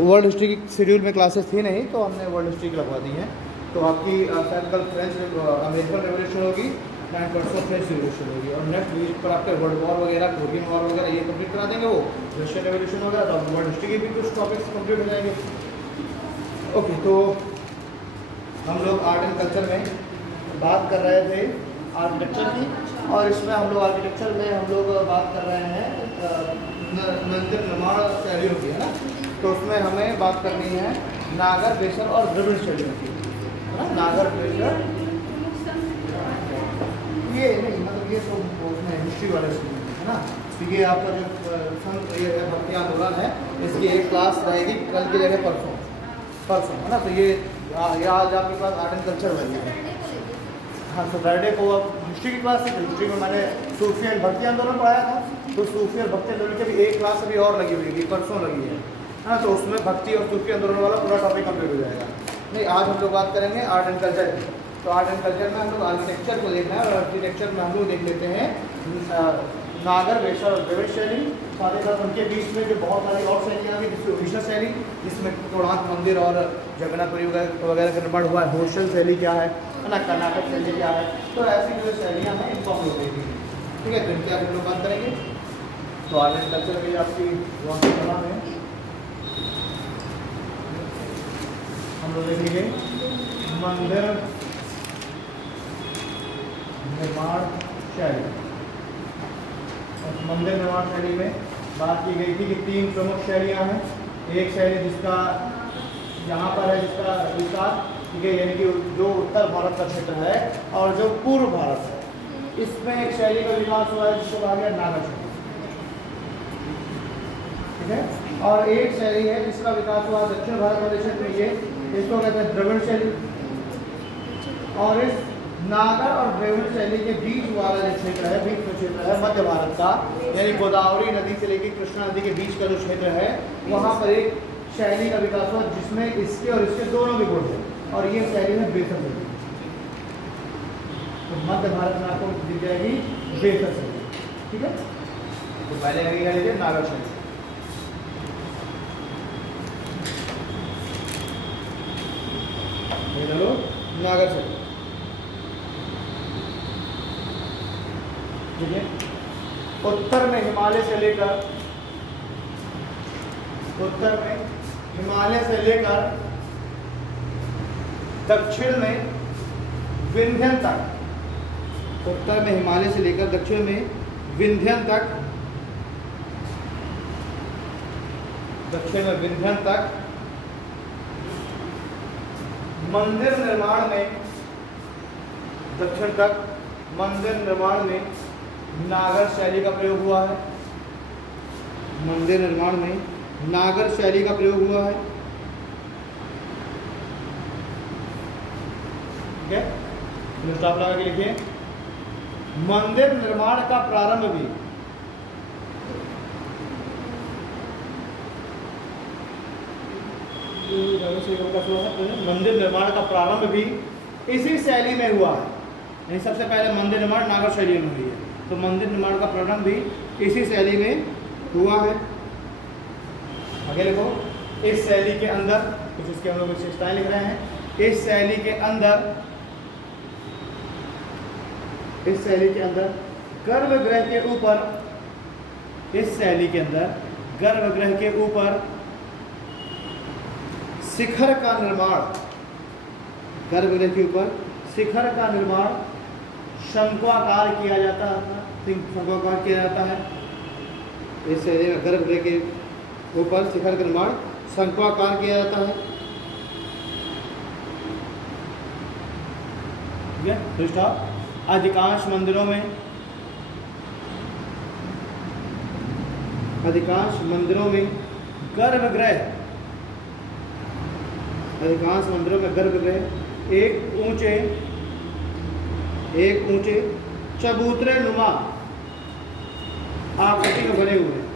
World history की schedule में classes थी नहीं, तो हमने वर्ल्ड हिस्ट्री की लगवा दी हैं। तो आपकी शायद कल फ्रेंच अमेरिकन रेवोल्यूशन होगी, एंड परसों फ्रेंच रिवोल्यूशन होगी, और नेक्स्ट वीक पर आपके वर्ल्ड वॉर वगैरह, कोरियन वॉर वगैरह ये कंप्लीट करा देंगे, वो रशियन रेवोल्यूशन वगैरह, तो वर्ल्ड हिस्ट्री के भी कुछ टॉपिक्स कंप्लीट हो जाएंगे। ओके, तो हम लोग आर्ट एंड कल्चर में बात कर रहे थे आर्किटेक्चर की, और इसमें हम लोग आर्किटेक्चर में हम लोग बात कर रहे हैं मंदिर निर्माण शैली होती है ना, तो उसमें हमें बात करनी है नागर, बेसर और द्रविड़ शैली की, है ना। नागर, बेसर, ये नहीं मतलब ये तो उसमें हिस्ट्री वाले है ना। तो ये आपका जो संत ये है भक्ति आंदोलन है, इसकी एक क्लास रहेगी कल की जगह परसों है ना। तो ये आज आपके पास आर्ट एंड कल्चर बन गया है। हाँ, तो फ्राइडे को अब हिस्ट्री की क्लास थी, हिस्ट्री में मैंने सूफी एंड भक्ति आंदोलन पढ़ाया था, तो सूफी और भक्ति आंदोलन की भी एक क्लास अभी और लगी हुई है, परसों लगी है ना। तो उसमें भक्ति और सूफी आंदोलन वाला पूरा टॉपिक कंप्लीट हो जाएगा। नहीं, आज हम लोग बात करेंगे आर्ट एंड कल्चर की। तो आर्ट एंड कल्चर में हम लोग आर्किटेक्चर को देखना है, और आर्किटेक्चर में हम लोग देख लेते हैं नागर, बेसर और द्रविड़ शैली। साथ ही साथ उनके बीच में जो बहुत सारी और शैलियाँ भी, जिसमें उड़ीसा शैली, जिसमें कोणार्क मंदिर और जगन्नाथपुरी वगैरह का निर्माण हुआ है, होशल शैली क्या है ना, कर्नाटक शैली क्या है। तो ऐसी जो शैलियाँ हैं इनको हम लोग देखेंगे, ठीक है। तो इनकी हम लोग बात करेंगे। तो आर्ट एंड कल्चर की आपकी वहाँ की कला में हम लोग देखेंगे मंदिर निर्माण शैली। मंदिर निर्माण शैली में बात की गई थी कि 3 प्रमुख शैलियाँ हैं। एक शैली जिसका यहाँ पर है, जिसका विकास, ठीक है, यानी कि जो उत्तर भारत का क्षेत्र है और जो पूर्व भारत है, इसमें एक शैली का विकास हुआ है जिसको कहा गया नागर शैली, ठीक है। और एक शैली है जिसका विकास हुआ दक्षिण भारत वाले क्षेत्र में, ये इसको कहते हैं द्रविड़ शैली। और इस नागर और द्रविड़ शैली के बीच वाला जो क्षेत्र है, बीच में क्षेत्र है मध्य भारत का, यानी गोदावरी नदी से लेकर कृष्णा नदी के बीच का जो क्षेत्र है, वहाँ पर एक शैली का विकास हुआ जिसमें इसके और इसके दोनों के गुण हैं, और ये शैली है बेसर शैली। तो मध्य भारत में आपको दिख जाएगी बेसर शैली, ठीक है। तो पहले आगे क्या लीजिए, नागर शैली। नागर शैली, ठीक है। उत्तर में हिमालय से लेकर दक्षिण में विंध्यन तक, उत्तर में हिमालय से लेकर दक्षिण में विंध्यन तक, दक्षिण में विंध्यन तक मंदिर निर्माण में, दक्षिण तक मंदिर निर्माण में नागर शैली का प्रयोग हुआ है। मंदिर निर्माण में नागर शैली का प्रयोग हुआ है, ठीक है। स्टॉप लगा के लिखिए, मंदिर निर्माण का प्रारंभ भी मंदिर निर्माण का प्रारंभ भी इसी शैली में हुआ है। यानी सबसे पहले मंदिर निर्माण नागर शैली में हुई है, तो मंदिर निर्माण का प्रारंभ भी इसी शैली में हुआ है। आगे लिखो, इस शैली के अंदर कुछ इसके हम लोग विशेषताएं लिख रहे हैं। इस शैली के अंदर गर्भगृह के ऊपर, इस शैली के अंदर गर्भगृह के ऊपर शिखर का निर्माण, गर्भगृह के ऊपर शिखर का निर्माण शंक्वाकार किया जाता है। इस शैली में गर्भगृह के ऊपर शिखर का निर्माण शंक्वाकार किया जाता है, ठीक है। स्टॉप। अधिकांश मंदिरों में गर्भगृह एक ऊंचे चबूतरे नुमा आकृति में बने हुए हैं।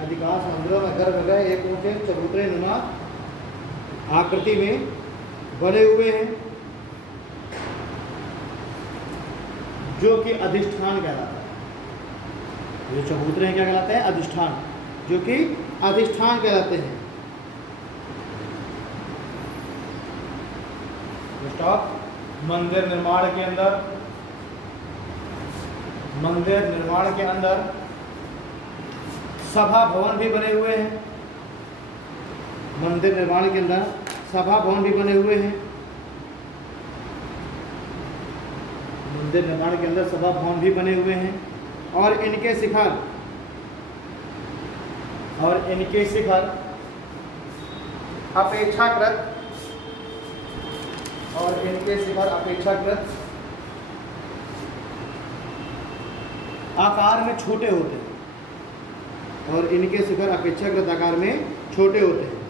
अधिकांश मंदिरों में गर्भगृह एक ऊंचे चबूतरे नुमा आकृति में बने हुए हैं, जो कि अधिष्ठान कहलाता है। जो चबूतरे हैं क्या कहलाते हैं? अधिष्ठान, जो कि अधिष्ठान कहलाते हैं। स्टॉप। मंदिर निर्माण के अंदर, मंदिर निर्माण के अंदर सभा भवन भी बने हुए हैं। मंदिर निर्माण के अंदर सभा भवन भी बने हुए हैं। मंदिर निर्माण के अंदर सभा भवन भी बने हुए हैं और इनके शिखर अपेक्षाकृत आकार में छोटे होते हैं और इनके शिखर अपेक्षाकृत आकार में छोटे होते हैं।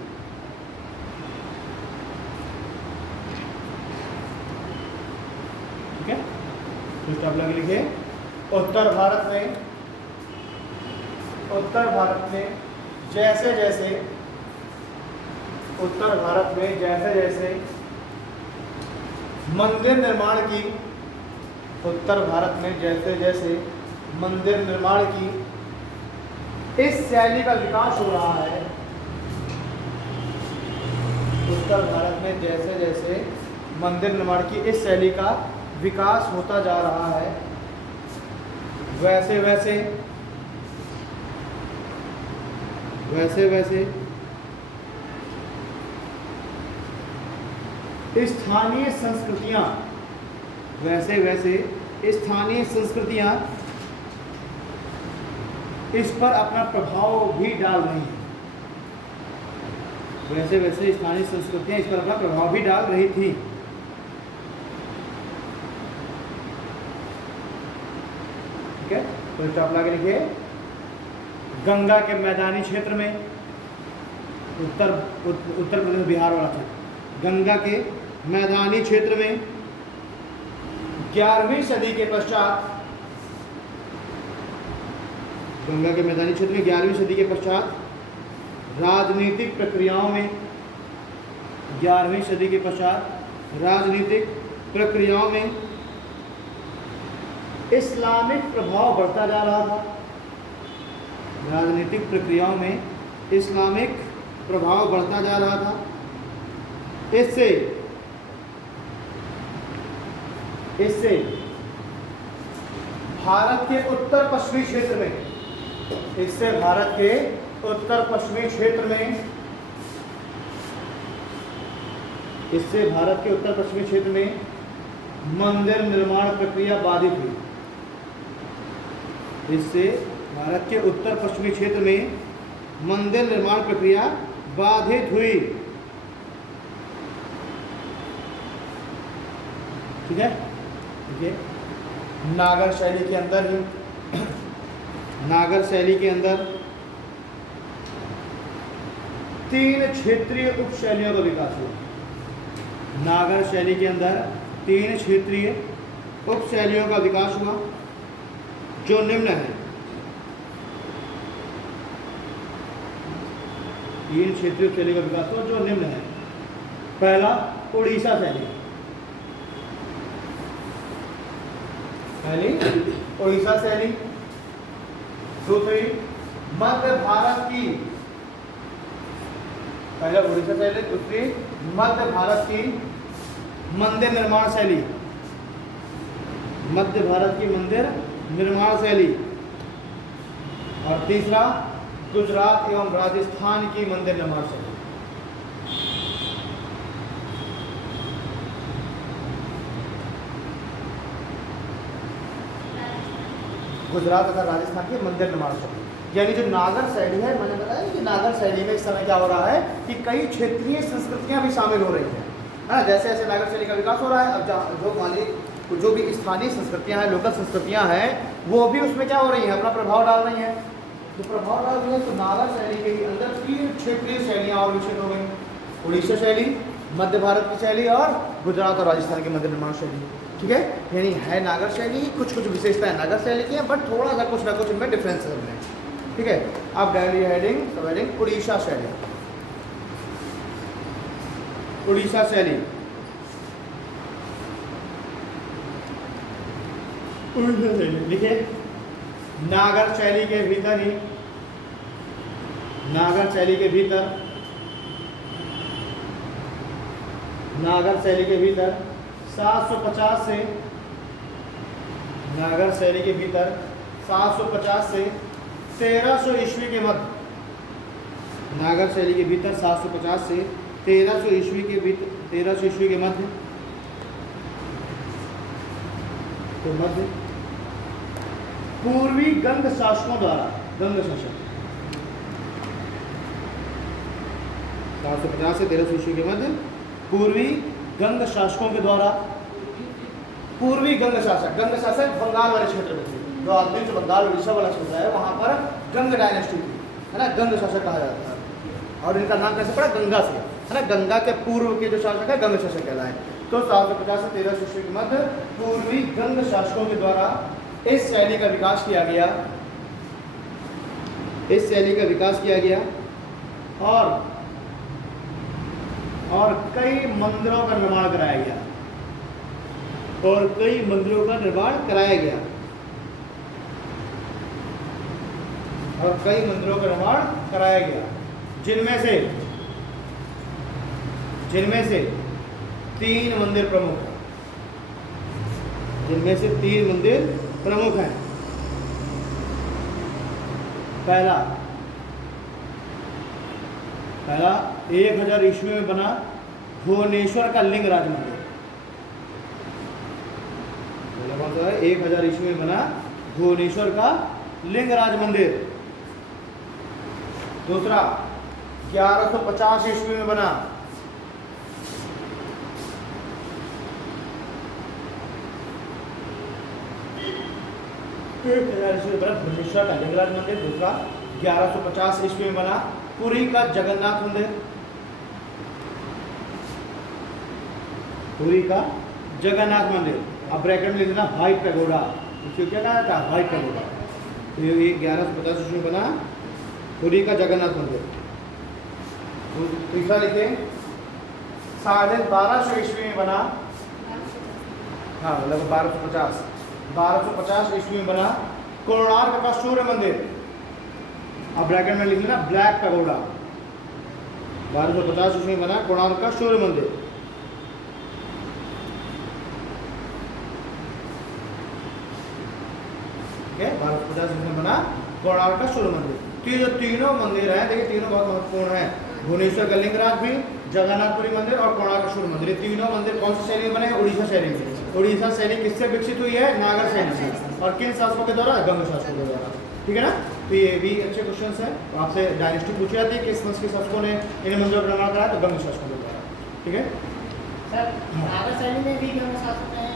ठीक है, तो आप लोग लिखे उत्तर भारत में जैसे जैसे मंदिर निर्माण की, उत्तर भारत में जैसे जैसे मंदिर निर्माण की इस शैली का विकास हो रहा है, उत्तर भारत में जैसे जैसे मंदिर निर्माण की इस शैली का विकास होता जा रहा है, वैसे वैसे स्थानीय संस्कृतियां इस पर अपना प्रभाव भी डाल रही हैं। वैसे वैसे स्थानीय संस्कृतियां इस पर अपना प्रभाव भी डाल रही थी। ठीक है, तो स्टॉप लगा के लिखिए गंगा के मैदानी क्षेत्र में, उत्तर प्रदेश बिहार वाला क्षेत्र, गंगा के मैदानी क्षेत्र में 11वीं सदी के पश्चात, गंगा के मैदानी क्षेत्र में 11वीं सदी के पश्चात राजनीतिक प्रक्रियाओं में, 11वीं सदी के पश्चात राजनीतिक प्रक्रियाओं में इस्लामिक प्रभाव बढ़ता जा रहा था। राजनीतिक प्रक्रियाओं में इस्लामिक प्रभाव बढ़ता जा रहा था। इससे भारत के उत्तर पश्चिमी क्षेत्र में, इससे भारत के उत्तर पश्चिमी क्षेत्र में, इससे भारत के उत्तर पश्चिमी क्षेत्र में मंदिर निर्माण प्रक्रिया बाधित हुई। इससे भारत के उत्तर पश्चिमी क्षेत्र में मंदिर निर्माण प्रक्रिया बाधित हुई। ठीक है, देखिए नागर शैली के अंदर ही, नागर शैली के अंदर 3 क्षेत्रीय उपशैलियों का विकास हुआ। नागर शैली के अंदर 3 क्षेत्रीय उपशैलियों का विकास हुआ जो निम्न है। 3 क्षेत्रीय शैली का विकास हुआ जो निम्न है। पहला उड़ीसा शैली, पहली उड़ीसा शैली। दूसरी मध्य भारत की, पहला उड़ीसा शैली, दूसरी मध्य भारत की मंदिर निर्माण शैली, मध्य भारत की मंदिर निर्माण शैली। और तीसरा गुजरात एवं राजस्थान की मंदिर निर्माण शैली। गुजरात तथा राजस्थान की मंदिर निर्माण शैली, यानी जो नागर शैली है, मैंने बताया कि नागर शैली में इस समय क्या हो रहा है कि कई क्षेत्रीय संस्कृतियां भी शामिल हो रही हैं, है ना। जैसे जैसे नागर शैली का विकास हो रहा है, अब जो मान लीजिए जो भी स्थानीय संस्कृतियां हैं, लोकल संस्कृतियां हैं, वो भी उसमें क्या हो रही हैं, अपना प्रभाव डाल रही हैं। तो प्रभाव डाल रही है, तो नागर शैली के ही अंदर 3 क्षेत्रीय शैलियाँ और विकसित हो गई। उड़ीसा शैली, मध्य भारत की शैली और गुजरात और राजस्थान की मंदिर निर्माण शैली। ठीक है, यानी है नागर शैली, कुछ कुछ विशेषताएं नागर शैली की हैं, बट थोड़ा सा कुछ ना कुछ इनमें डिफरेंस है। ठीक है, अब डायरेक्टली हेडिंग, सब हेडिंग उड़ीसा शैली। उड़ीसा शैली, लिखिए नागर शैली के भीतर ही, नागर शैली के भीतर, नागर शैली के भीतर 750 से नागर शैली के भीतर 750 से 1300 ईस्वी के मध्य, नागर शैली के भीतर 750 से 1300 ईस्वी के भीतर 1300 ईस्वी के मध्य पूर्वी गंग शासकों द्वारा, गंग शासक 750 से 1300 ईस्वी के मध्य पूर्वी गंग शासकों के द्वारा, पूर्वी गंग शासक बंगाल वाले क्षेत्र में थे, जो आधुनिक बंगाल उड़ीसा वाला क्षेत्र है वहाँ पर गंग डायनेस्टी थी, है ना, गंग शासक कहा जाता है। और इनका नाम कैसे पड़ा, गंगा से, है ना, गंगा के पूर्व के जो शासक है गंग शासक कहलाए। तो 750 से 1300 ईस्वी के मध्य पूर्वी गंग शासकों के द्वारा इस शैली का विकास किया गया, इस शैली का विकास किया गया और कई मंदिरों का निर्माण कराया गया, और कई मंदिरों का निर्माण कराया गया, और कई मंदिरों का निर्माण कराया गया, जिनमें से 3 मंदिर प्रमुख हैं, जिनमें से 3 मंदिर प्रमुख हैं। पहला 1000 ईस्वी में बना भुवनेश्वर का लिंगराज मंदिर, 1000 ईस्वी में बना भुवनेश्वर का लिंगराज मंदिर। दूसरा 1150 ईस्वी में बना 1000 ईस्वी में बना भुवनेश्वर का लिंगराज मंदिर। दूसरा 1150 ईस्वी में बना पुरी का जगन्नाथ मंदिर, पुरी का जगन्नाथ मंदिर। अब ब्रैकेट में लिख देना व्हाइट पैगोडा, इसको क्या कहा था, व्हाइट पैगोडा। तो ये 1150 ईस्वी में बना पुरी का जगन्नाथ मंदिर। तीसरा लिखे 1250 ईस्वी में बना, हाँ मतलब 1250 ईस्वी में बना कोणार्क का सूर्य मंदिर। अब ब्रैकेट में लिख लेना ब्लैक पैगोडा, 1250 ईस्वी में बना कोणार्क का सूर्य मंदिर। ठीक है, 1250 ईस्वी में बना कोणार्क का सूर्य मंदिर। तो ये जो तीनों मंदिर हैं, देखिए तीनों बहुत महत्वपूर्ण हैं, भुवनेश्वर का लिंगराज भी, जगन्नाथपुरी मंदिर और कोणार्क सूर्य मंदिर। ये तीनों मंदिर कौन सी शैली में बने हैं, उड़ीसा शैली में। उड़ीसा शैली किससे विकसित हुई है, नागर शैली से, और किन शासकों के द्वारा, गंग शासकों के द्वारा। ठीक है ना, तो ये भी अच्छे क्वेश्चन हैं। आपसे डायनेस्टी पूछी जाती है किस वंश के शासकों ने इन मंदिरों का निर्माण कराया, तो गंग शासकों के द्वारा। ठीक है सर, नागर शैली में भी गंग शासक हैं,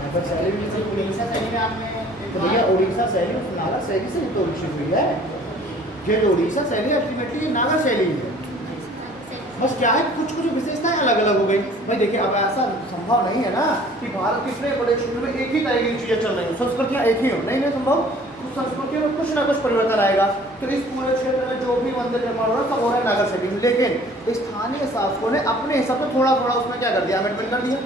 नागर शैली में से उड़ीसा शैली में आपने, तो भैया उड़ीसा शैली नागर शैली से तो विकसित हुई है। ये जो उड़ीसा शैली अल्टीमेटली नागर शैली है, बस क्या है कुछ कुछ विशेषताएं अलग अलग हो गई। भाई देखिए अब ऐसा संभव नहीं है ना कि भारत के इतने बड़े क्षेत्र में एक ही तरह की चीजें चल रही हो, संस्कृतियां एक ही हो, नहीं संभव। कुछ संस्कृतियों में कुछ ना कुछ परिवर्तन आएगा। तो इस पूरे क्षेत्र में जो भी मंदिर निर्माण हो रहा है सब हो रहा है नागर शैली में, लेकिन स्थानीय शासकों ने अपने हिसाब से थोड़ा थोड़ा उसमें क्या कर दिया, अमेंडमेंट कर दिया,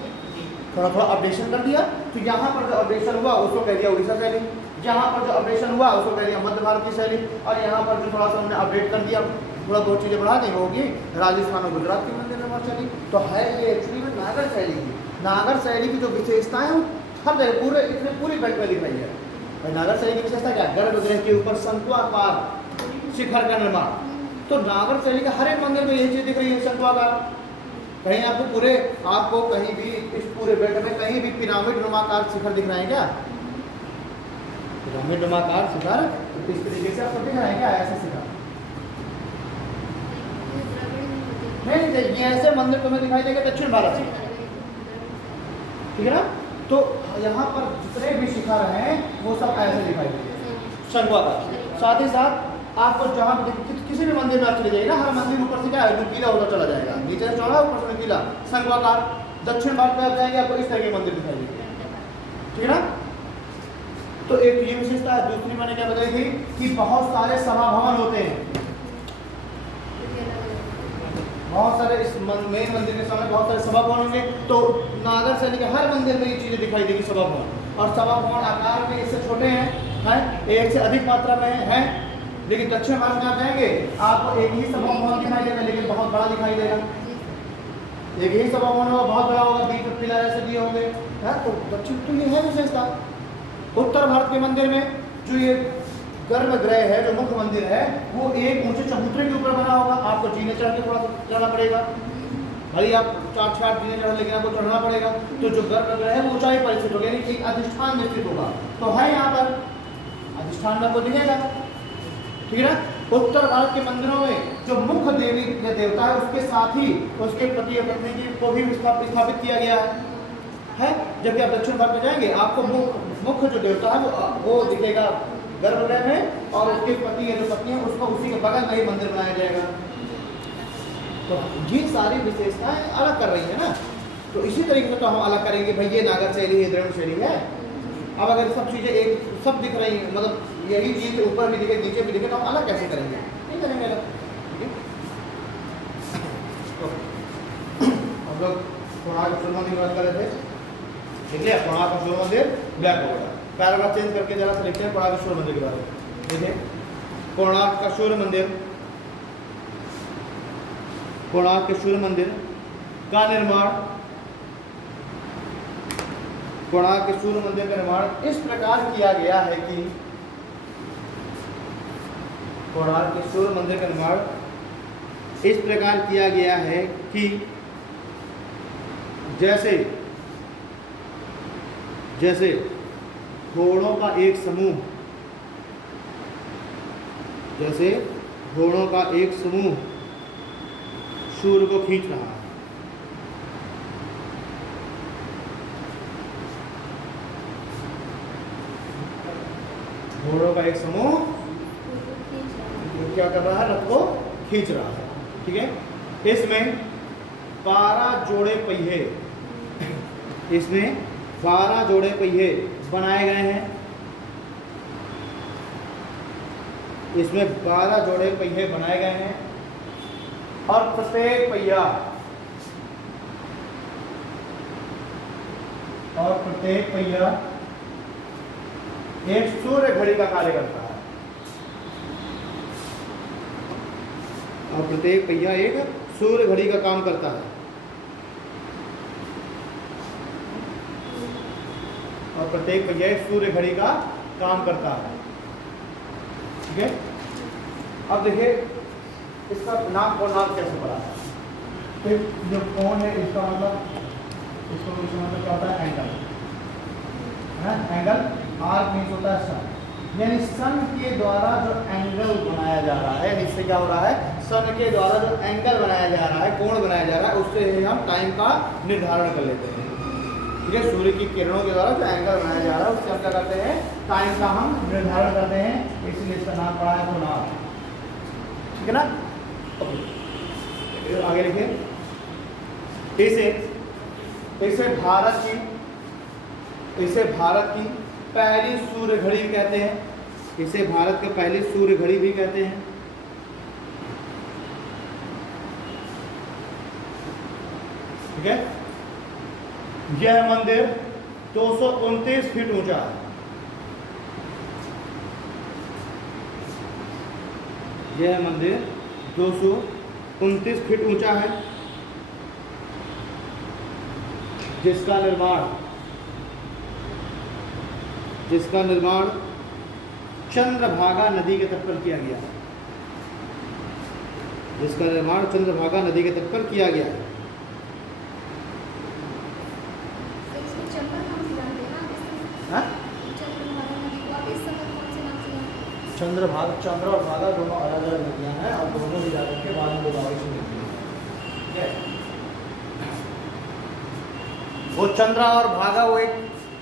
थोड़ा थोड़ा अपडेशन कर दिया। तो यहाँ पर जो अपडेशन हुआ उसको कह दिया उड़ीसा शैली, जहाँ पर जो अपडेशन हुआ उसको कह दिया मध्य भारत की शैली, और यहाँ पर जो थोड़ा सा हमने अपडेट कर दिया, थोड़ा बहुत चीज़ें बढ़ा दी होगी, राजस्थान और गुजरात की मंदिर निर्माण शैली। तो है ये एक्चुअली में नागर शैली की, नागर शैली की जो विशेषताएं हैं हर जगह पूरे इतने पूरी बेल्ट में दिखाई है। भाई नागर शैली की विशेषता क्या है, गर्भगृह के ऊपर शंकुआकार शिखर का निर्माण। तो नागर शैली का हर एक मंदिर में यही चीज़ दिख रही है, शंकुआकार। कहीं आपको कहीं भी इस पूरे बेल्ट में कहीं भी पिरामिड नुमाकार शिखर दिख रहे हैं क्या, पिरामिड नुमाकार शिखर इस तरीके से आपको दिख रहे हैं क्या, ऐसे शिखर नहीं, ये ऐसे मंदिर तुम्हें दिखाई देगा दक्षिण भारत में। ठीक है ना, तो यहाँ पर जितने भी शिखर हैं वो सब ऐसे दिखाई देंगे, शंकुआकार। साथ ही साथ आपको जहाँ किसी भी मंदिर में आप चले जाइए ना, हर मंदिर ऊपर से क्या है, नुकीला होता चला जाएगा, नीचे से चौड़ा ऊपर से नुकीला, शंकुआकार। दक्षिण भारत में आप जाएंगे आपको इस तरह के मंदिर दिखाई देंगे। ठीक है ना, तो एक ये विशेषता है। दूसरी मैंने क्या बताई थी कि बहुत सारे सभा भवन होते हैं, बहुत सारे इस मेन मंदिर के सामने बहुत सारे सभा भवन होंगे। तो नागर शैली के हर मंदिर में ये चीजें दिखाई देगी, सभा भवन। और सभा भवन आकार में इससे छोटे हैं, एक से अधिक मात्रा में हैं। लेकिन दक्षिण भारत में आप जाएंगे आपको एक ही सभा भवन दिखाई देगा, लेकिन बहुत बड़ा दिखाई देगा। एक ही सभाभवन होगा, बहुत बड़ा होगा, बीच में पिलर ऐसे दिए होंगे, है। तो दक्षिण तो ये है विशेषता। उत्तर भारत के मंदिर में जो ये गर्भगृह है, जो मुख्य मंदिर है, वो एक ऊंचे चबूतरे के ऊपर बना होगा। आपको जीने चढ़ के थोड़ा सा चढ़ना पड़ेगा, भले आप 4 जीने चढ़, लेकिन आपको चढ़ना पड़ेगा। तो जो गर्भगृह है वो ऊंचाई पर स्थित होगा, यानी कि अधिष्ठान में स्थित होगा। तो है यहाँ पर अधिष्ठान में आपको दिखेगा, ठीक है ना। उत्तर भारत के मंदिरों में जो मुख्य देवी या देवता है, उसके साथ ही उसके पति या पत्नी की को भी स्थापित किया गया है। जबकि आप दक्षिण भारत में जाएंगे, आपको मुख्य जो देवता है वो दिखेगा गर्भगृह में, और उसके पति या जो पत्नी है उसको उसी के बगल में ही मंदिर बनाया जाएगा। तो ये सारी विशेषताएं अलग कर रही है ना। तो इसी तरीके से तो हम अलग करेंगे, भाई ये नागर शैली है, द्रविड़ शैली है। अब अगर सब चीज़ें एक सब दिख रही हैं, मतलब यही चीज़ ऊपर भी दिखे नीचे भी दिखे, तो हम अलग कैसे करेंगे? नहीं करेंगे अलग, ठीक है। तो हम लोग कोणार्क सूर्य मंदिर की बात कर रहे थे, ठीक है। कोणार्क सूर्य मंदिर ब्लैक हो गया, पैराग्राफ चेंज करके जरा सा लिखते हैं कोणार्क सूर्य मंदिर के बारे में। देखिए कोणार्क का सूर्य मंदिर, कोणार्क के सूर्य मंदिर का निर्माण, कोणार्क के सूर्य मंदिर का निर्माण इस प्रकार किया गया है कि कोणार्क के सूर्य मंदिर का निर्माण इस प्रकार किया गया है कि जैसे जैसे घोड़ों का एक समूह, जैसे घोड़ों का एक समूह सूर्य को खींच रहा है। घोड़ों का एक समूह क्या कर रहा है? रथ को खींच रहा है, ठीक है। इसमें 12 जोड़े पहिए, इसमें 12 जोड़े पहिए बनाए गए हैं। इसमें 12 जोड़े पहिए बनाए गए हैं, और प्रत्येक पहिया एक सूर्य घड़ी का कार्य करता है, और प्रत्येक पहिया एक सूर्य घड़ी का काम करता है, और प्रत्येक पहिया एक सूर्य घड़ी का काम करता है, ठीक है। अब देखिए इसका नाम और नाम कैसे पड़ा है। फिर जो कोण है इसका मतलब, इसको मतलब क्या होता है? एंगल है। एंगल आर्क मीन्स होता है सन, यानी सन के द्वारा जो एंगल बनाया जा रहा है, इससे क्या हो रहा है? सन के द्वारा जो एंगल बनाया जा रहा है, कोण बनाया जा रहा है, उससे हम टाइम का निर्धारण कर लेते हैं, ठीक है। सूर्य की किरणों के द्वारा जो एंगल बनाया जा रहा है, उससे हम क्या करते हैं? टाइम का हम निर्धारण करते हैं, इसलिए इसका नाम पड़ा है कोणार्क, ठीक है ना। आगे लिखिए, इसे भारत की पहली सूर्य घड़ी भी कहते हैं, इसे भारत के पहली सूर्य घड़ी भी कहते हैं, ठीक है। यह मंदिर 229 फीट ऊंचा है, यह मंदिर 229 फीट ऊंचा है, जिसका निर्माण चंद्रभागा नदी के तट पर किया गया है, जिसका निर्माण चंद्रभागा नदी के तट पर किया गया है। चंद्र और भागा दोनों अलग अलग नदियाँ हैं, और दोनों मिला करके बाद में गोदावरी से मिलती है, ठीक है। वो चंद्रा और भागा वो एक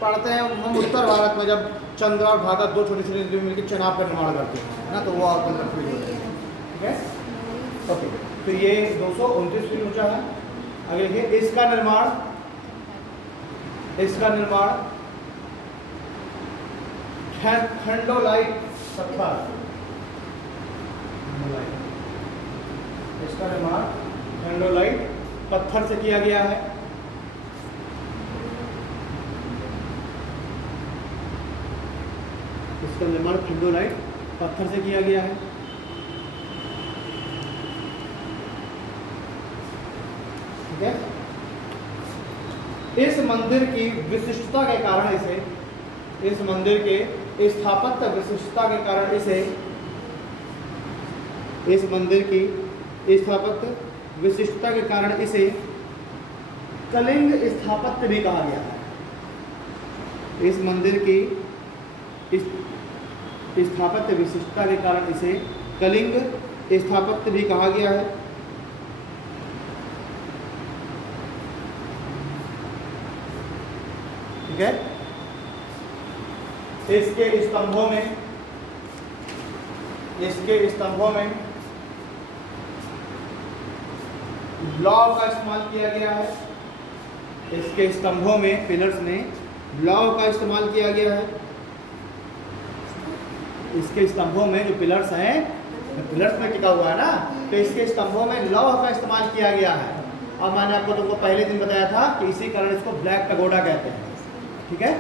पढ़ते हैं हम उत्तर भारत में, जब चंद्रा और भागा दो छोटी छोटी नदियों मिलकर चनाब का निर्माण करते हैं ना, तो वो आपको कंफ्यूज होते हैं, ठीक है। ओके, तो ये 229 फीट ऊंचा है। आगे देखिए, इसका निर्माण खंडोलाइट पत्थर, इसका निर्माण खंडोलाइट पत्थर से किया गया है। इसका निर्माण खंडोलाइट पत्थर से किया गया है, ठीक है। इस मंदिर की विशिष्टता के कारण इसे, इस मंदिर के स्थापत्य विशिष्टता के कारण इसे, इस मंदिर की स्थापत्य विशिष्टता के कारण इसे कलिंग स्थापत्य भी कहा गया है। इस मंदिर की स्थापत्य विशिष्टता के कारण इसे कलिंग स्थापत्य भी कहा गया है। ठीक है। इसके स्तंभों में, इसके स्तंभों में लौह का इस्तेमाल किया गया है। इसके स्तंभों में, पिलर्स में लौह का इस्तेमाल किया गया है। इसके स्तंभों में जो पिलर्स हैं, पिलर्स में टिका हुआ है ना, तो इसके स्तंभों में लौह का इस्तेमाल किया गया है। और मैंने आपको तुमको पहले दिन बताया था कि इसी कारण इसको ब्लैक पैगोडा कहते हैं। ठीक है।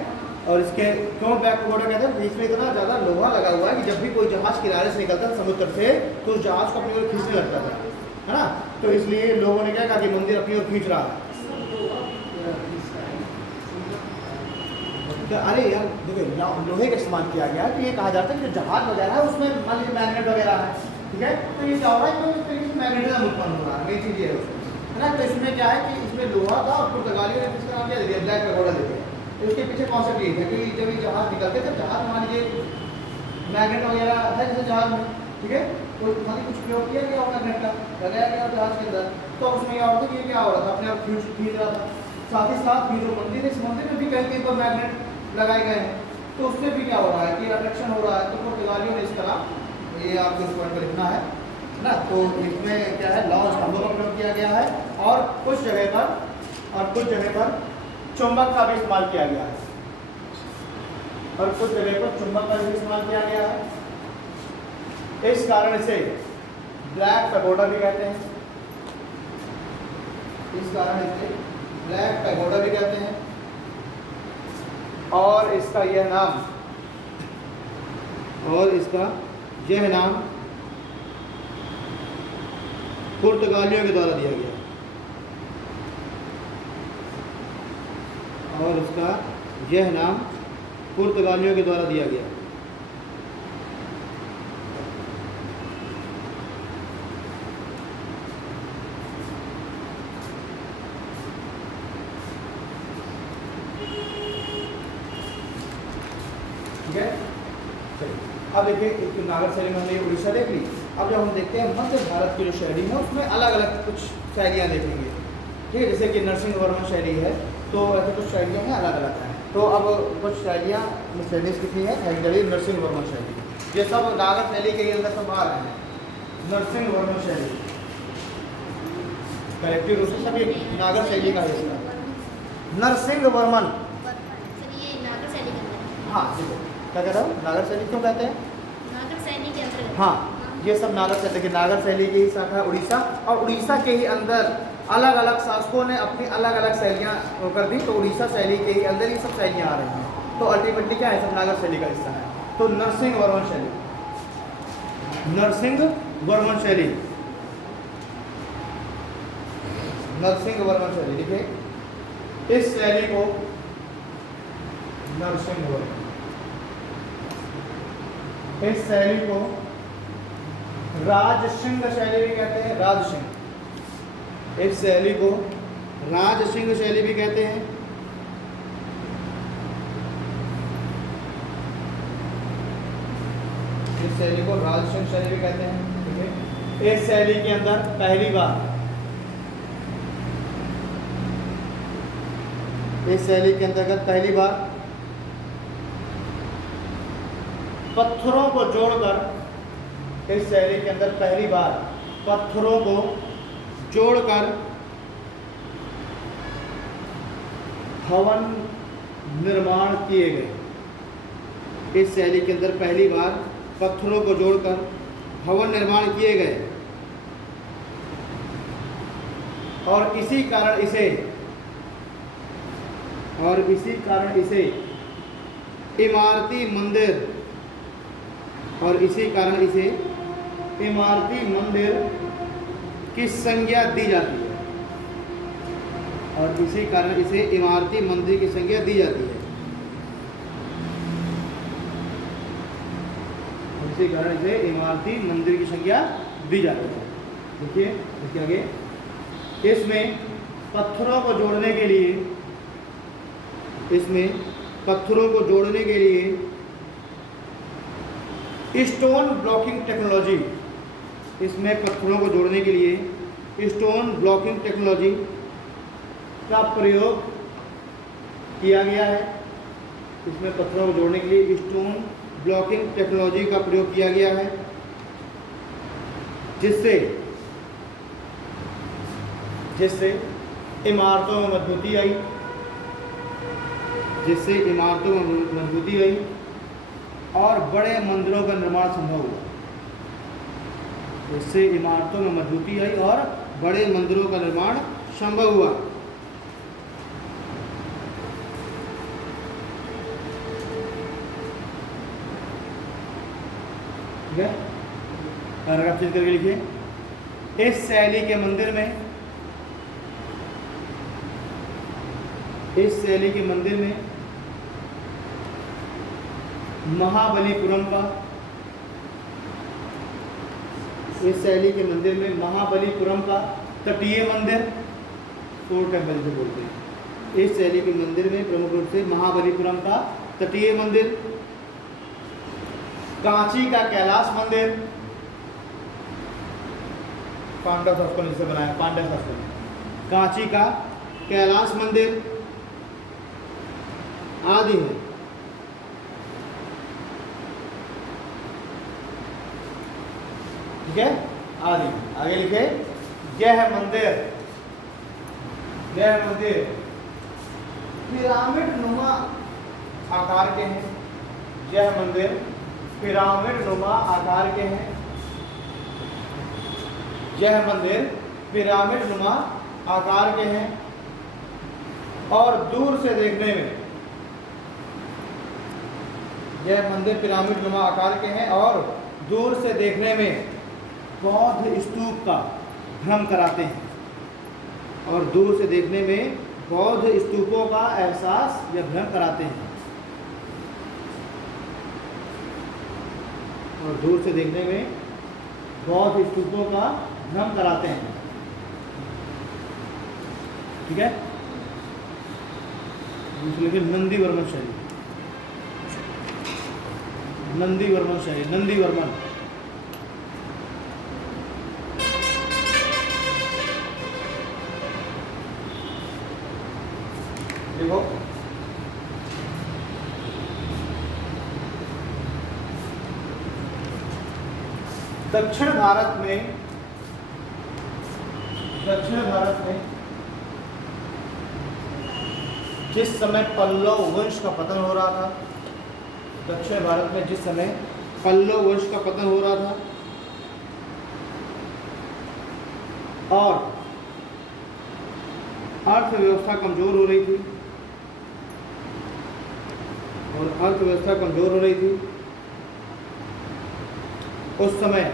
और इसके क्यों ब्लैक पैगोडा कहते हैं? इसमें इतना ज़्यादा लोहा लगा हुआ है कि जब भी कोई जहाज किनारे से निकलता था समुद्र से, तो उस जहाज को अपनी ओर खींचने लगता था, है ना। तो इसलिए लोगों ने क्या कहा कि मंदिर अपनी ओर खींच रहा है। तो अरे यार देखो, लोहे का इस्तेमाल किया गया। तो ये कहा जाता है कि जो जहाज वगैरह है उसमें मान लीजिए मैग्नेट वगैरह है। ठीक है। तो ये क्या हो रहा है, तो इस तरीके से मैग्नेटिज्म उत्पन्न हो रहा है। मेन चीज़ ये है ना। तो इसमें क्या है कि इसमें लोहा था और पुर्तगालियों ने इसका नाम क्या दे दिया, ब्लैक पैगोडा दे दिया। तो इसके पीछे कॉन्सेप्ट ये था कि जब ये जहाज निकलते थे, जहाज मान लीजिए मैग्नेट वगैरह है जैसे जहाज में, ठीक है, तो मान कुछ प्रयोग किया गया मैग्नेट का, लगाया गया जहाज के अंदर, तो उसमें क्या होता है कि क्या हो रहा था, अपने आप खींच रहा था। साथ ही साथ ये जो मंदिर है, इस मंदिर में भी कहीं कहीं पर मैग्नेट लगाए गए हैं, तो उससे भी क्या हो रहा है कि अट्रैक्शन हो रहा है। तो पुर्तगालियों ने इस तरह, ये आपको इस पॉइंट पर लिखना है ना। तो इसमें क्या है, लौह स्तंभों का प्रयोग किया गया है और कुछ जगह पर चुंबक का भी इस्तेमाल किया गया है, और कुछ जगह पर चुंबक का भी इस्तेमाल किया गया है। इस कारण इसे ब्लैक पैगोडा भी कहते हैं। इस कारण इसे ब्लैक पैगोडा भी कहते हैं। और इसका यह नाम पुर्तगालियों के द्वारा दिया गया। और इसका यह नाम पुर्तगालियों के द्वारा दिया गया। ठीक है। चलिए अब देखिए, नागर शैली में हमने उड़ीसा देख ली। अब जब हम देखते हैं मध्य भारत की जो शैली है, उसमें अलग अलग कुछ शैलियाँ देखेंगे। ठीक है। जैसे कि नरसिंह वर्मन शैली है, तो ऐसे कुछ शैलियाँ हैं, अलग अलग हैं। तो अब कुछ शैलियाँ मिसलेनियस कितनी है, नरसिंह वर्मन शैली, ये सब नागर शैली के अंदर सब आ रहे हैं। नरसिंह वर्मन शैली कलेक्टिव रूप से सब ये नागर शैली का हिस्सा है। नरसिंह वर्मन, हाँ देखो क्या कह रहा हूँ, नागर शैली क्यों कहते हैं, नागर शैली के अंतर्गत। हाँ, ये सब नागर शैली की, नागर शैली की ही शाखा है उड़ीसा। और उड़ीसा के ही अंदर अलग अलग शासकों ने अपनी अलग अलग शैलियाँ कर दी, तो उड़ीसा शैली के ही अंदर ये सब शैलियाँ आ रही हैं। तो अल्टीमेटली क्या है, सब नागर शैली का हिस्सा है। तो नरसिंह वर्मन शैली, नरसिंह वर्मन शैली, नरसिंह वर्मन शैली लिखे। इस शैली को नरसिंह वर्मन, इस शैली को राजसिंह शैली भी कहते हैं। राजसिंह, इस शैली को राजसिंह शैली भी कहते हैं। इस शैली को राजसिंह शैली भी कहते हैं। ठीक है। इस शैली के अंदर पहली बार, इस शैली के अंतर्गत पहली बार पत्थरों को जोड़कर, इस शैली के अंदर पहली बार पत्थरों को जोड़कर हवन निर्माण किए गए। इस शैली के अंदर पहली बार पत्थरों को जोड़कर हवन निर्माण किए गए, और इसी कारण इसे इमारती मंदिर, और इसी कारण इसे इमारती मंदिर की संज्ञा दी जाती है। और इसी कारण इसे इमारती मंदिर की संज्ञा दी जाती है। इसी कारण इसे इमारती मंदिर की संज्ञा दी जाती है। देखिए इसके आगे, इसमें पत्थरों को जोड़ने के लिए, इसमें पत्थरों को जोड़ने के लिए स्टोन ब्लॉकिंग टेक्नोलॉजी, इसमें पत्थरों को जोड़ने के लिए स्टोन ब्लॉकिंग टेक्नोलॉजी का प्रयोग किया गया है। इसमें पत्थरों को जोड़ने के लिए स्टोन ब्लॉकिंग टेक्नोलॉजी का प्रयोग किया गया है, जिससे इमारतों में मजबूती आई, जिससे इमारतों में मजबूती आई और बड़े मंदिरों का निर्माण संभव हुआ। जिससे इमारतों में मजबूती आई और बड़े मंदिरों का निर्माण संभव हुआ। ठीक है, पैराग्राफ चेंज करके लिखिए। इस शैली के मंदिर में, इस शैली के मंदिर में महाबलीपुरम का, इस शैली के मंदिर में महाबलीपुरम का तटीय मंदिर, फोर्ट टेम्पल से बोलते हैं। इस शैली के मंदिर में प्रमुख रूप से महाबलीपुरम का तटीय मंदिर, कांची का कैलाश मंदिर, पांडव शासकों ने इसे बनाया, पांडव शासकों ने, कांची का कैलाश मंदिर आदि है। ठीक है, आदि। आगे लिखे, यह मंदिर पिरामिड नुमा आकार के हैं। यह मंदिर पिरामिड नुमा आकार के हैं। यह मंदिर पिरामिड नुमा आकार के हैं और दूर से देखने में, यह मंदिर पिरामिड नुमा आकार के हैं और दूर से देखने में बौद्ध स्तूप का भ्रम कराते हैं, और दूर से देखने में बौद्ध स्तूपों का एहसास या भ्रम कराते हैं, और दूर से देखने में बौद्ध स्तूपों का भ्रम कराते हैं। ठीक है, दूसरे नंदी वर्मन शैली, नंदी वर्मन शैली, नंदी वर्मन। देखो, दक्षिण भारत में जिस समय पल्लव वंश का पतन हो रहा था, दक्षिण भारत में जिस समय पल्लव वंश का पतन हो रहा था और अर्थव्यवस्था कमजोर हो रही थी, उस समय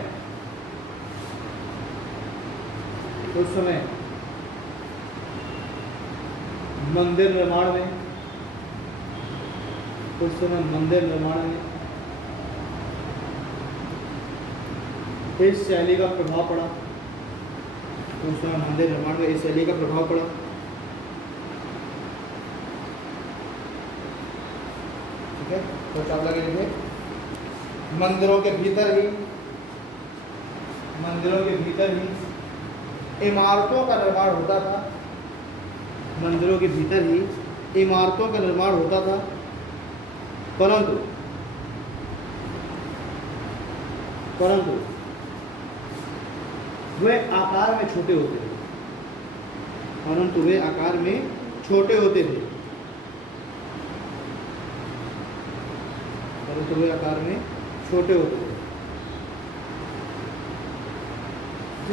मंदिर निर्माण में इस शैली का प्रभाव पड़ा। उस समय मंदिर निर्माण में इस शैली का प्रभाव पड़ा। ठीक है, तो आप लगे लिखे, मंदिरों के भीतर ही इमारतों का निर्माण होता था। मंदिरों के भीतर ही इमारतों का निर्माण होता था, परंतु वे आकार में छोटे होते थे।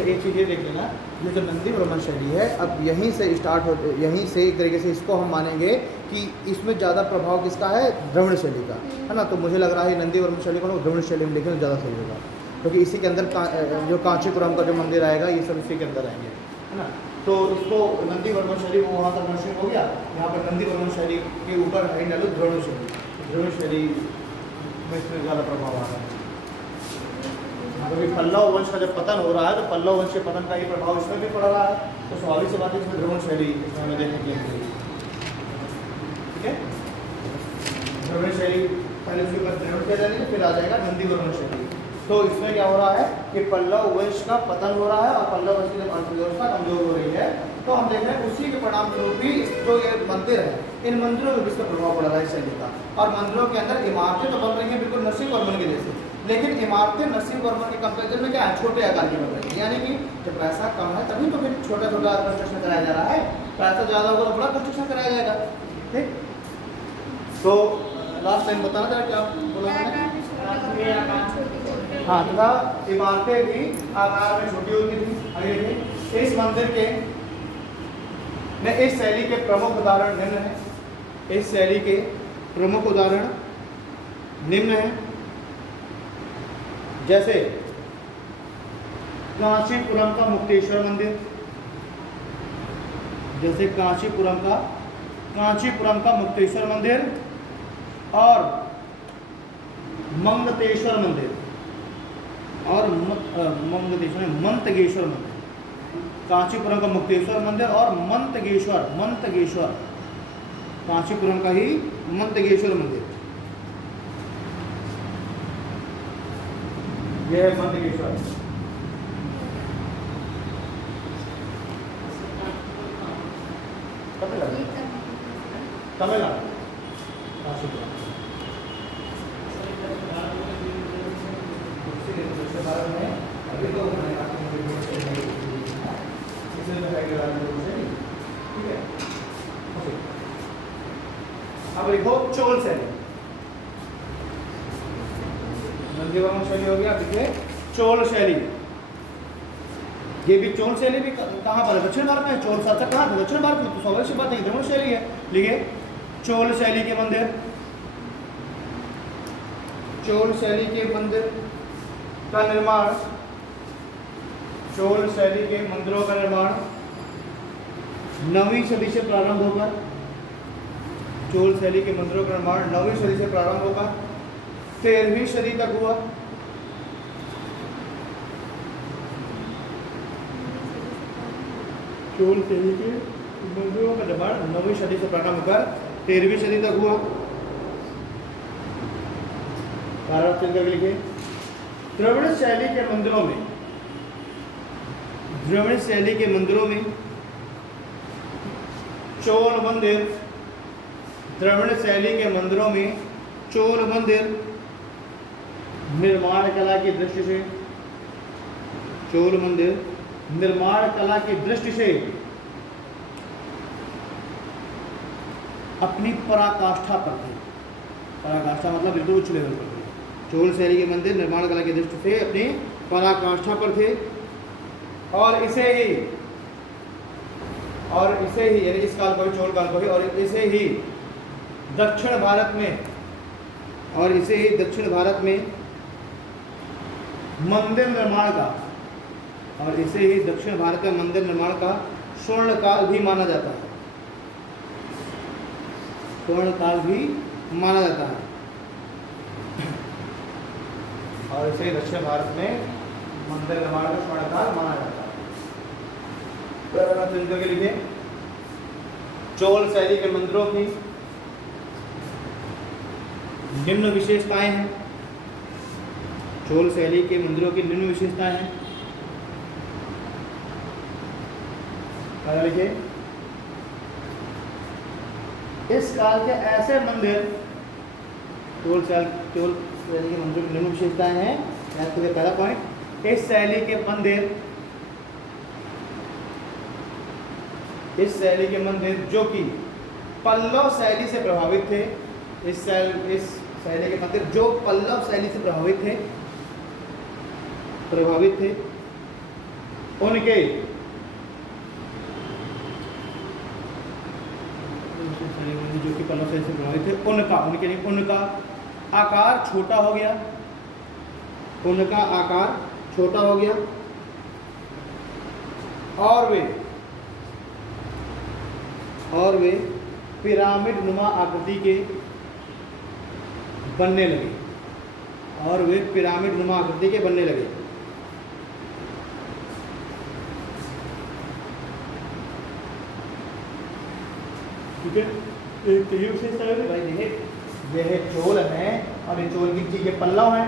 एक चीज़ ये देख लेना, ये जो नंदी वर्मन शैली है, अब यहीं से स्टार्ट हो, यहीं से एक तरीके से इसको हम मानेंगे कि इसमें ज़्यादा प्रभाव किसका है, द्रविड़ शैली का, है ना। तो मुझे लग रहा है नंदी वर्मन शैली को द्रविड़ शैली में लिखें तो ज़्यादा सही होगा, क्योंकि इसी के अंदर जो कांचीपुरम का जो मंदिर आएगा ये सब इसी के अंदर आएंगे, है ना। तो इसको नंदी वर्मन शैली वो वहाँ तक नर्सिंग हो गया। यहाँ पर नंदी वर्मन शैली के ऊपर है डालो द्रविड़ शैली। द्रविड़ शैली में इसमें ज़्यादा प्रभाव आ रहा है, क्योंकि पल्लव वंश का जब पतन हो रहा है तो पल्लव वंश के पतन का ही प्रभाव इसमें भी पड़ रहा है, तो स्वाभाविक सी बात है इसमें द्रविड़ शैली इसमें हमें देखने के लिए मिलेगी। ठीक है, द्रविड़ शैली पहले उसके ऊपर द्रविड़ किया जाएगा, फिर आ जाएगा नंदी वर्मन शैली। तो इसमें क्या हो रहा है कि पल्लव वंश का पतन हो रहा है और पल्लव वंश की जब अर्थव्यवस्था कमजोर हो रही है तो हम देख रहे हैं उसी के परिणाम स्वरूप भी जो ये मंदिर है इन मंदिरों में भी इसका प्रभाव पड़ रहा है शैली का। और मंदिरों के अंदर इमारतें तो बन रही हैं बिल्कुल नरसिंहवर्मन के जैसे, लेकिन इमारतें नरसिंहवर्मन के कंपेरिजन में क्या है, छोटे आकार की बन रही है। यानी कि जब पैसा कम है तभी तो फिर छोटा छोटा कंस्ट्रक्शन कराया जा रहा है, पैसा ज़्यादा होगा तो बड़ा कंस्ट्रक्शन कराया जाएगा। ठीक, तो लास्ट टाइम बताना था क्या बोला मैंने? हाँ, तथा इमारतें भी आकार में छोटी होती थी। आगे देखिए, इस मंदिर के इस शैली के प्रमुख उदाहरण निम्न है। इस शैली के प्रमुख उदाहरण निम्न है, जैसे कांचीपुरम का मुक्तेश्वर मंदिर, जैसे कांचीपुरम का मुक्तेश्वर मंदिर और मंगतेश्वर मंदिर और मंतगेश्वर मंदिर। कांचीपुरम का मुक्तेश्वर मंदिर और मंतगेश्वर कांचीपुरम का ही मंतगेश्वर मंदिर, यह है मंतगेश्वर। तमिलनाडु कांचीपुरम अभी तो ठीक है। अब देखो चोल शैली, नंदी वर्मन शैली हो गया। देखिए चोल शैली, ये भी चोल शैली भी कहाँ पर है, दक्षिण भारत में। चोल शासक कहाँ थे, दक्षिण भारत में, तो स्वाभाविक सी बात है द्रविड़ शैली है। लिखिए चोल शैली के मंदिर, चोल शैली के मंदिर का निर्माण, चोल शैली के मंदिरों का निर्माण 9वीं सदी से प्रारंभ होकर, चोल शैली के मंदिरों का निर्माण 9वीं सदी से प्रारंभ होकर 13वीं सदी तक हुआ। चोल शैली के मंदिरों का निर्माण 9वीं सदी से प्रारंभ होकर 13वीं सदी तक हुआ। लिखे द्रविड़ शैली के मंदिरों में, द्रविड़ शैली के मंदिरों में चोल मंदिर, द्रविड़ शैली के मंदिरों में चोल मंदिर निर्माण कला की दृष्टि से, चोल मंदिर निर्माण कला की दृष्टि से अपनी पराकाष्ठा पर थे। पराकाष्ठा मतलब बिल्कुल उच्च लेवल पर थे। चोल शैली के मंदिर निर्माण कला की दृष्टि से अपनी पराकाष्ठा पर थे और इसे ही यानी इस काल को भी, चोल काल को भी, और इसे ही दक्षिण भारत में मंदिर निर्माण का, और इसे ही दक्षिण भारत में मंदिर निर्माण का स्वर्ण काल भी माना जाता है, स्वर्ण काल भी माना जाता है। और इसे दक्षिण भारत में मंदिर निर्माण का स्वर्ण काल माना जाता है। के लिखे चोल शैली के मंदिरों की निम्न विशेषताएं हैं। चोल शैली के मंदिरों की निम्न विशेषताएं हैं। लिखे इस काल के ऐसे मंदिर, चोल शैली के मंदिरों की निम्न विशेषताएं हैं। पहला पॉइंट, इस शैली के मंदिर जो कि पल्लव शैली से प्रभावित थे, इस शैली के मंदिर जो पल्लव शैली से प्रभावित थे उनके जो कि पल्लव शैली से प्रभावित थे उनका आकार छोटा हो गया, और वे और वे पिरामिड नुमा आकृति के बनने लगे, और वे पिरामिड नुमा आकृति के बनने लगे। ठीक है, एक तो ये विशेषता है भाई, देखिए यह चोल है और ये चोल की चीज के पल्लव है,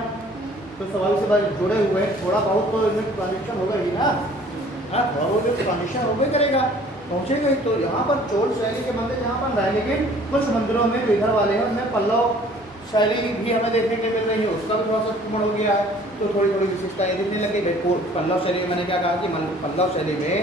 तो सवाल से बात जुड़े हुए हैं, थोड़ा बहुत तो इनमें ट्रांजेक्शन होगा ही ना, हाँ थोड़ा बहुत ट्रांजेक्शन होगा करेगा, पहुँचेगा ही। तो यहाँ पर चोल शैली के मंदिर यहाँ पर रहे, लेकिन कुछ मंदिरों में जो इधर वाले हैं उनमें पल्लव शैली भी हमें देखने के लिए मिल रही है, उसका भी थोड़ा सा अतिक्रमण हो गया है, तो थोड़ी थोड़ी विशेषताएं दिखने लगी। पल्लव शैली में मैंने क्या कहा कि पल्लव शैली में,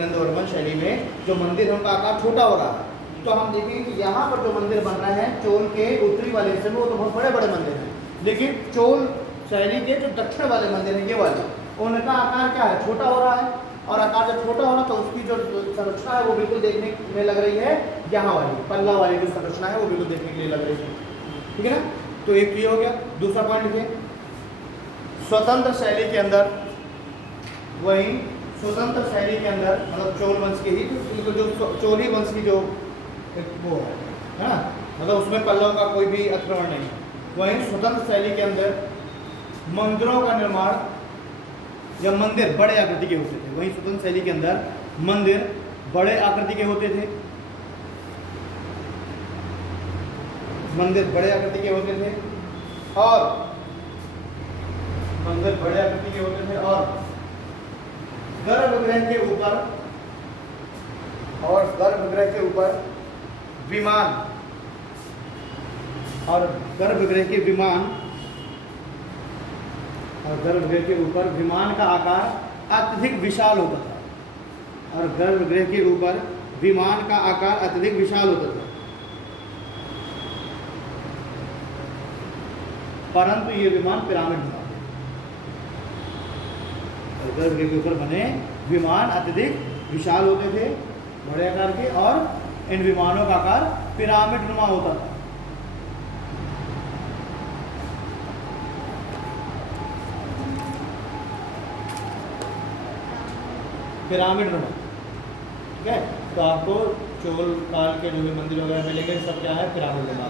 नंदवर्मन शैली में जो मंदिर है उनका आकार छोटा हो रहा है। तो हम देखेंगे कि यहाँ पर जो मंदिर बन रहे हैं चोल के उत्तरी वाले हिस्से में, वो तो बहुत बड़े बड़े मंदिर हैं, लेकिन चोल शैली के जो दक्षिण वाले मंदिर हैं ये वाले, उनका आकार क्या है, छोटा हो रहा है। और आकार जब छोटा हो रहा है तो उसकी जो संरचना है वो बिल्कुल देखने में लग रही है यहाँ वाली पल्लव वाली जो संरचना है वो बिल्कुल देखने के लिए लग रही है। ठीक है ना, तो एक ये हो गया। दूसरा पॉइंट लिखिए, स्वतंत्र शैली के अंदर, वही स्वतंत्र शैली के अंदर मतलब चोल वंश की ही जो चोली वंश की जो वो है ना, मतलब उसमें पल्लव का कोई भी अतिक्रमण नहीं है। वहीं स्वतंत्र शैली के अंदर मंदिरों का निर्माण या मंदिर बड़े आकृति के होते थे। वहीं स्वतंत्र शैली के अंदर मंदिर बड़े आकृति के होते थे, मंदिर बड़े आकृति के होते थे और मंदिर बड़े आकृति के होते थे और गर्भगृह के ऊपर विमान और गर्भगृह के ऊपर विमान का आकार अत्यधिक विशाल होता था, और गर्भगृह के ऊपर विमान का आकार अत्यधिक विशाल होता था, परंतु ये विमान पिरामिड नुमा थे। गर्भगृह के ऊपर बने विमान अत्यधिक विशाल होते थे, बड़े आकार के, और इन विमानों का आकार पिरामिड नुमा होता था। पिरामिड नुमा, ठीक है। तो आपको चोल काल के जो भी मंदिर वगैरह मिलेंगे सब क्या है, पिरामिड नुमा,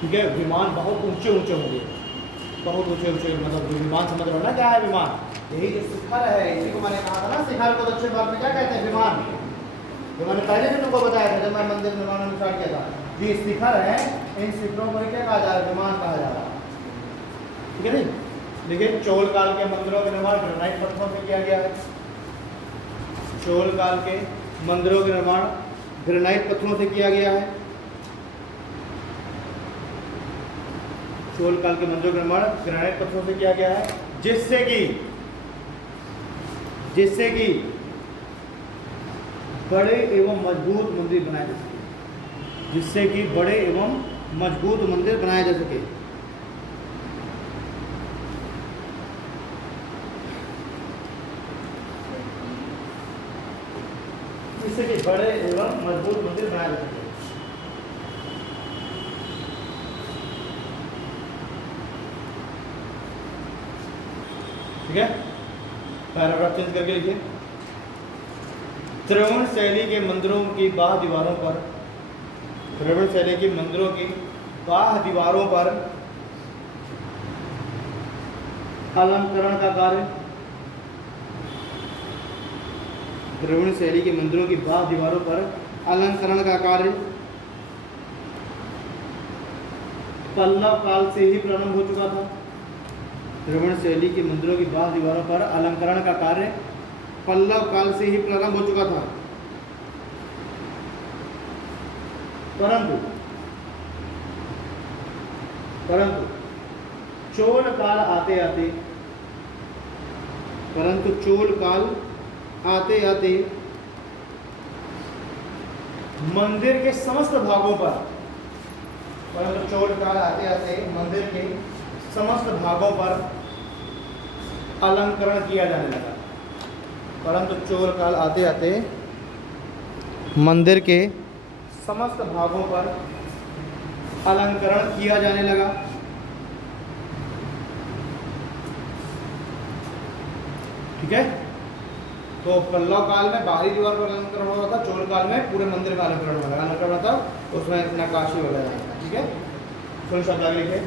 ठीक है। विमान बहुत ऊंचे ऊंचे होंगे, बहुत ऊंचे ऊंचे, मतलब विमान समझ रहे हो ना क्या है विमान, यही जो शिखर है, इसी को मैंने कहा था ना, शिखर को दक्षिण भारत में क्या कहते हैं, विमान। जो मैंने पहले भी तुमको बताया था जब मैं मंदिर निर्माण स्टार्ट किया था, ये शिखर है, इन शिखरों को क्या कहा जा रहा है, विमान कहा जा रहा है, ठीक है नहीं। देखिए चोल काल के मंदिरों का निर्माण ग्रेनाइट पत्थरों से किया गया है, चोल काल के मंदिरों का निर्माण ग्रेनाइट पत्थरों से किया गया है, चोल काल के मंदिरों का निर्माण ग्रेनाइट पत्थरों से किया गया है, जिससे कि बड़े एवं मजबूत मंदिर बनाए जा सके, जिससे कि बड़े एवं मजबूत मंदिर बनाए जा सके। जिससे कि बड़े एवं मजबूत मंदिर बनाए जा सके। ठीक है, पैराग्राफ चेंज करके लिखिए। त्रिभुवन शैली के मंदिरों की बाह्य दीवारों पर, त्रिभुवन शैली के मंदिरों की बाह्य दीवारों पर अलंकरण का कार्य, त्रिभुवन शैली के मंदिरों की बाह्य दीवारों पर अलंकरण का कार्य पल्लव काल से ही प्रारंभ हो चुका था। त्रिभुवन शैली के मंदिरों की बाह्य दीवारों पर अलंकरण का कार्य पल्लव काल से ही प्रारंभ हो चुका था, परंतु चोल काल आते आते मंदिर के समस्त भागों पर, चोल काल आते आते मंदिर के समस्त भागों पर अलंकरण किया जाने लगा, परंतु चोल काल आते आते मंदिर के समस्त भागों पर अलंकरण किया जाने लगा। ठीक है, तो पल्लव काल में बाहरी दीवार पर अलंकरण हो रहा था, चोल काल में पूरे मंदिर में अलंकरण था, उसमें नक्काशी वगैरह। ठीक है, थोड़ी शब्द आगे लिखे।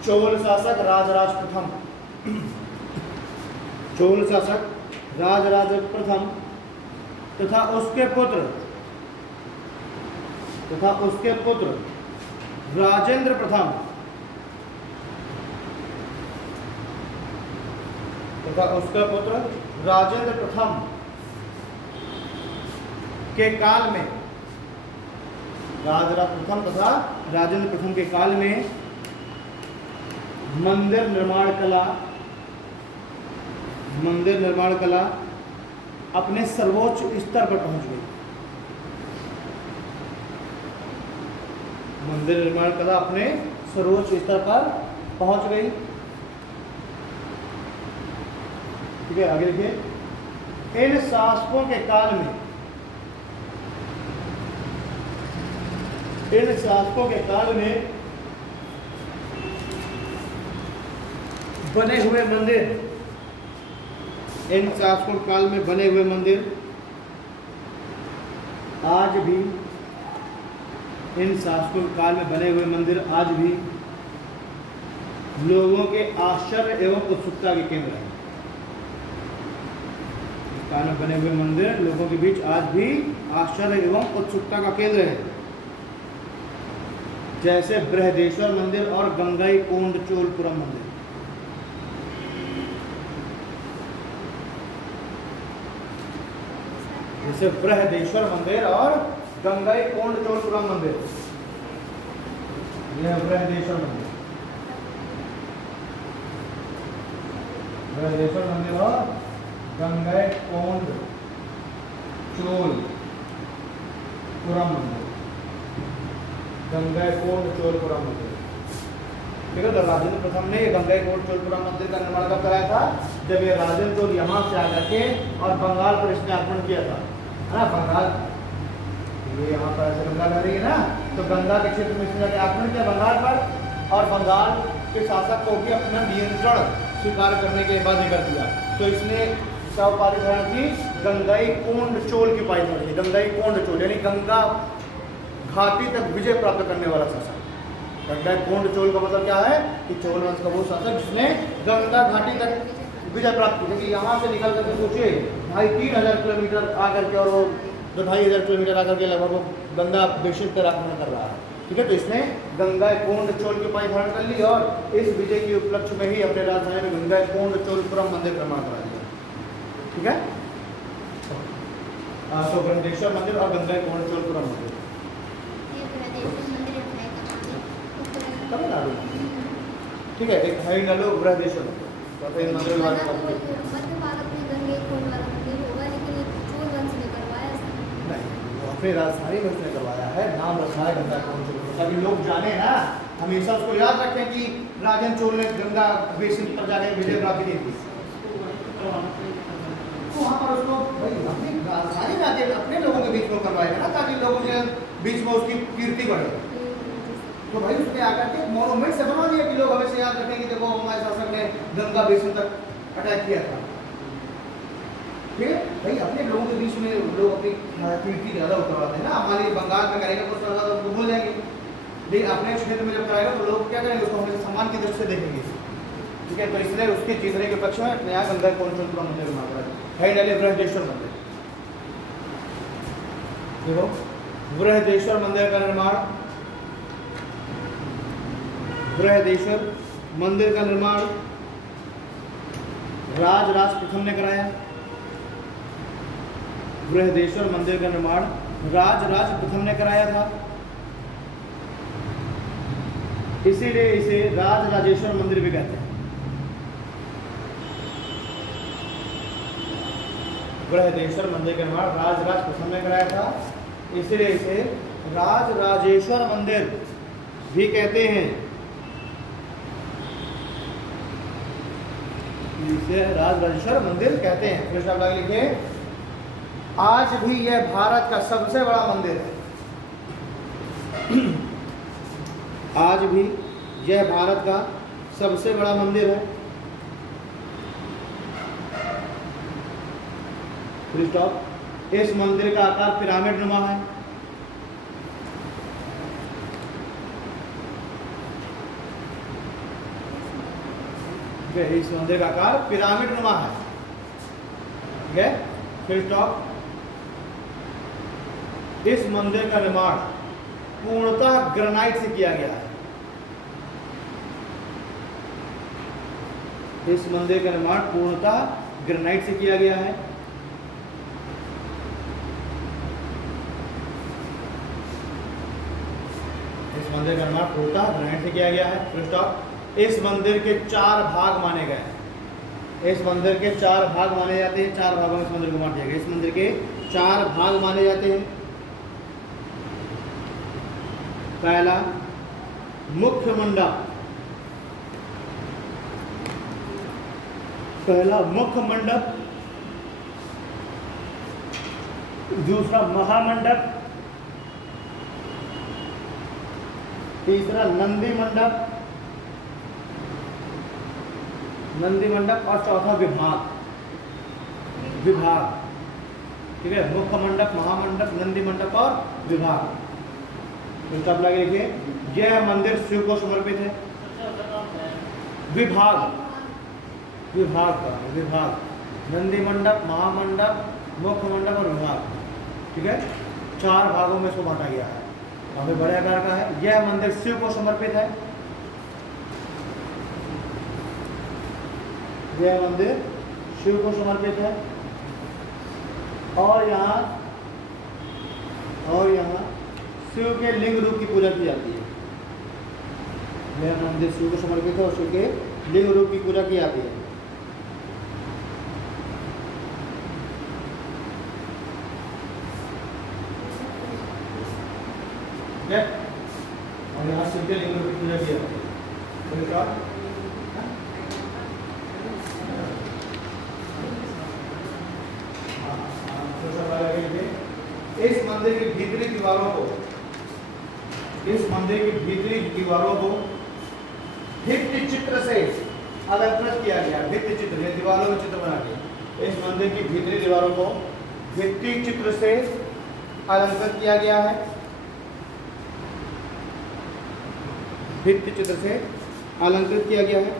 चोल शासक राजराज प्रथम, चोल शासक राजराज प्रथम तथा उसके पुत्र राजेंद्र प्रथम के काल में, राजराज प्रथम तथा राजेंद्र प्रथम के काल में मंदिर निर्माण कला अपने सर्वोच्च स्तर पर पहुंच गई। मंदिर निर्माण कला अपने सर्वोच्च स्तर पर पहुंच गई। ठीक है, आगे देखिए। इन शासकों के काल में बने हुए मंदिर, इन शासकों काल में बने हुए मंदिर आज भी, इन शासकों काल में बने हुए मंदिर आज भी लोगों के आश्चर्य एवं उत्सुकता के केंद्र हैं। इस काल में बने हुए मंदिर लोगों के बीच आज भी आश्चर्य एवं उत्सुकता का केंद्र है। जैसे बृहदेश्वर मंदिर और गंगईकोंड चोलपुरम मंदिर। जैसे बृहदेश्वर मंदिर और गंगईकोंड चोलपुरम मंदिर। यह बृहदेश्वर मंदिर, बृहदेश्वर मंदिर और गंगईकोंड चोलपुरम मंदिर, गंगईकोंड चोलपुरम मंदिर। ठीक है, तो राजेंद्र प्रथम ने गंगईकोंड चोलपुरम मंदिर का निर्माण कब कराया था? जब ये राजेंद्र चोल यहाँ से आकर के और बंगाल पर इसने आक्रमण किया था, है ना। बंगाल, ये यहाँ पर ऐसे गंगा बह रही है ना, तो गंगा के क्षेत्र में इसने आक्रमण किया बंगाल पर, और बंगाल के शासक को भी अपना नियंत्रण स्वीकार करने के बाद कर दिया। तो इसने क्या उपाधि धारण की? गंगईकोंड चोल की उपाधि धारण की। गंगईकोंड चोल यानी गंगा घाटी तक विजय प्राप्त करने वाला शासक। गंगईकोंड चोल का मतलब क्या है कि चोल वंश का वो शासक जिसने गंगा घाटी तक विजय प्राप्त की। क्योंकि यहाँ से निकल करके सोचिए 2500 किलोमीटर आकर के, और वो 2500 किलोमीटर आकर के लगभग वो गंगा बेसिन पर आक्रमण कर रहा है। ठीक है, तो इसने गंगईकोंड चोल की उपाधि धारण कर ली, और इस विजय के उपलक्ष्य में ही अपने राजधानी में गंगईकोंड चोलपुरम मंदिर निर्माण करा दिया। ठीक है, तो बृहदेश्वर मंदिर और गंगईकोंड चोलपुरम मंदिर तमिलनाडु। ठीक है, एक है नलो बृहदेश्वर मंदिर, तो फिर मंदिर के बारे में अपने राजधानी में उसने करवाया है, नाम रखा है गंगईकोंड चोल, ताकि लोग जाने ना, हमेशा उसको याद रखें कि राजेंद्र चोल ने गंगा बेसिन पर जाकर विजय प्राप्त की थी। तो वहाँ पर उसको भाई अपनी राजधानी में आके अपने लोगों के बीच में करवाएगा ना, ताकि लोगों के बीच में उसकी कीर्ति बढ़े। तो भाई उसने आकर के मोनूमेंट से बना दिया कि लोग हमेशा याद रखें कि देखो हमारे शासक ने गंगा बेसिन तक अटैक किया था। ठीक है भाई, अपने लोगों के बीच में लोग अपनी कीर्ति ज़्यादा उतरवाते हैं ना। हमारे बंगाल में करेगा कुछ तो उनको भूल जाएंगे, लेकिन अपने क्षेत्र में जब कराएगा तो लोग क्या करेंगे, उसको हमेशा सम्मान की दृष्टि से देखेंगे। ठीक है, तो इसलिए उसके जीतने के पक्ष में अपने यहाँ गंगईकोंड चोलपुरम मंदिर निर्माण करा है। डाले बृहदेश्वर मंदिर। देखो बृहदेश्वर मंदिर का निर्माण, बृहदेश्वर मंदिर का निर्माण राजराज प्रथम ने कराया। बृहदेश्वर मंदिर का निर्माण राजराज प्रथम ने कराया था, इसीलिए इसे राजराजेश्वर मंदिर भी कहते हैं। बृहदेश्वर मंदिर का निर्माण राजराज प्रथम ने कराया था, इसीलिए इसे राजराजेश्वर मंदिर भी कहते हैं। इसे राजराजेश्वर मंदिर कहते हैं। फिर शब्द आगे लिखिए, आज भी यह भारत का सबसे बड़ा मंदिर है। आज भी यह भारत का सबसे बड़ा मंदिर है। Full stop. इस मंदिर का आकार पिरामिड नुमा है। इस मंदिर का आकार पिरामिड नुमा है। ठीक है, फुल स्टॉप। इस मंदिर का निर्माण पूर्णतः ग्रेनाइट से किया गया है। इस मंदिर का निर्माण पूर्णतः ग्रेनाइट से किया गया है। इस मंदिर का निर्माण पूर्णतः ग्रेनाइट से किया गया है। Full stop. इस मंदिर के 4 भाग माने गए हैं। इस मंदिर के 4 भाग माने जाते हैं। 4 भागों में इस मंदिर को बांट दिया गया। इस मंदिर के 4 भाग माने जाते हैं। पहला, मुख्य मंडप। पहला मुख्य मंडप। दूसरा महामंडप। तीसरा नंदी मंडप। नंदी मंडप। और चौथा विभाग। विभाग। ठीक है, मुख्य मंडप, महामंडप, नंदी मंडप और विभाग। तो सब लगे देखिए, यह मंदिर शिव को समर्पित है। विभाग, विभाग का विभाग, नंदी मंडप, महामंडप, मुख्य मंडप और विभाग। ठीक है, 4 भागों में इसको बांटा गया है। काफी बड़े आकार का है। यह मंदिर शिव को समर्पित है। यह मंदिर शिव को समर्पित है। और यहाँ शिव के लिंग रूप की पूजा की जाती है। यह मंदिर शिव को समर्पित है और शिव के लिंग रूप की पूजा की जाती है। और यहाँ शिव के लिंग रूप की पूजा की जाती है। इस मंदिर की भीतरी दीवारों को भित्ति चित्र से अलंकृत किया गया। भित्ति चित्र में दीवारों में चित्र बना के इस मंदिर की भीतरी दीवारों को भित्ति चित्र से अलंकृत किया गया है। भित्ति चित्र से अलंकृत किया गया है।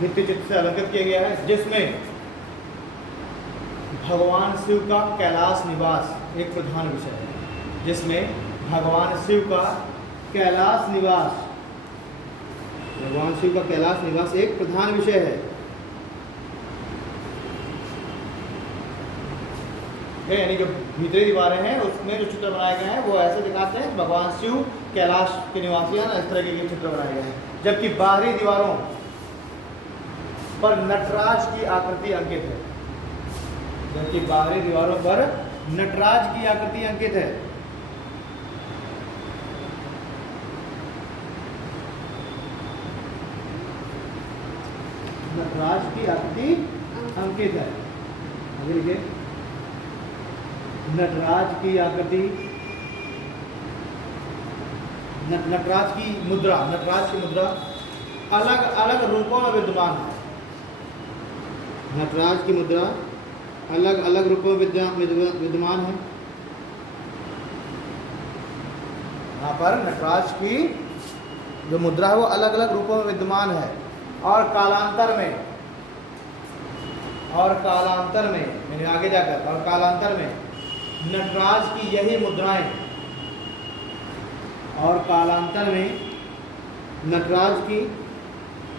भित्ति चित्र से अलंकृत किया गया है, जिसमें भगवान शिव का कैलाश निवास एक प्रधान विषय है। जिसमें भगवान शिव का कैलाश निवास एक प्रधान विषय है। यानी जो भीतरी दीवारें हैं उसमें जो चित्र बनाए गए हैं वो ऐसे दिखाते हैं भगवान शिव कैलाश के निवासी हैं, इस तरह के चित्र बनाए गए हैं। जबकि बाहरी दीवारों पर नटराज की आकृति अंकित है। जबकि बाहरी दीवारों पर नटराज की आकृति अंकित है। नटराज की आकृति अंकित है। आगे लिखिए, नटराज की आकृति, नटराज की मुद्रा अलग अलग रूपों में विद्यमान है। नटराज की मुद्रा अलग अलग रूपों में विद्यमान है। यहाँ पर नटराज की जो मुद्रा है वो अलग अलग रूपों में विद्यमान है। और कालांतर में मैंने आगे जाकर और कालांतर में नटराज की यही मुद्राएं और कालांतर में नटराज की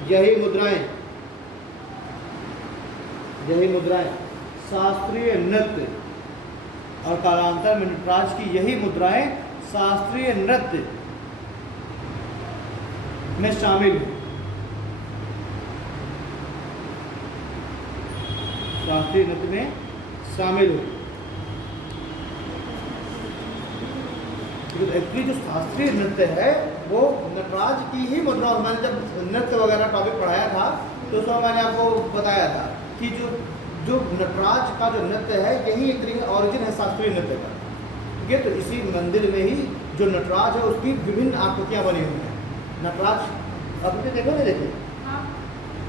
यही मुद्राएं शास्त्रीय नृत्य और कालांतर में नटराज की यही मुद्राएं शास्त्रीय नृत्य में शामिल है। शास्त्रीय नृत्य में शामिल हो। एक्चुअली जो शास्त्रीय नृत्य है वो नटराज की ही मुद्रा। मैंने जब नृत्य वगैरह टॉपिक पढ़ाया था तो उसमें मैंने आपको बताया था कि जो नटराज का जो नृत्य है यही एक तरीके ऑरिजिन है शास्त्रीय नृत्य का। ठीक है, तो इसी मंदिर में ही जो नटराज है उसकी विभिन्न आकृतियाँ बनी हुई हैं। नटराज अब देखो नहीं देखे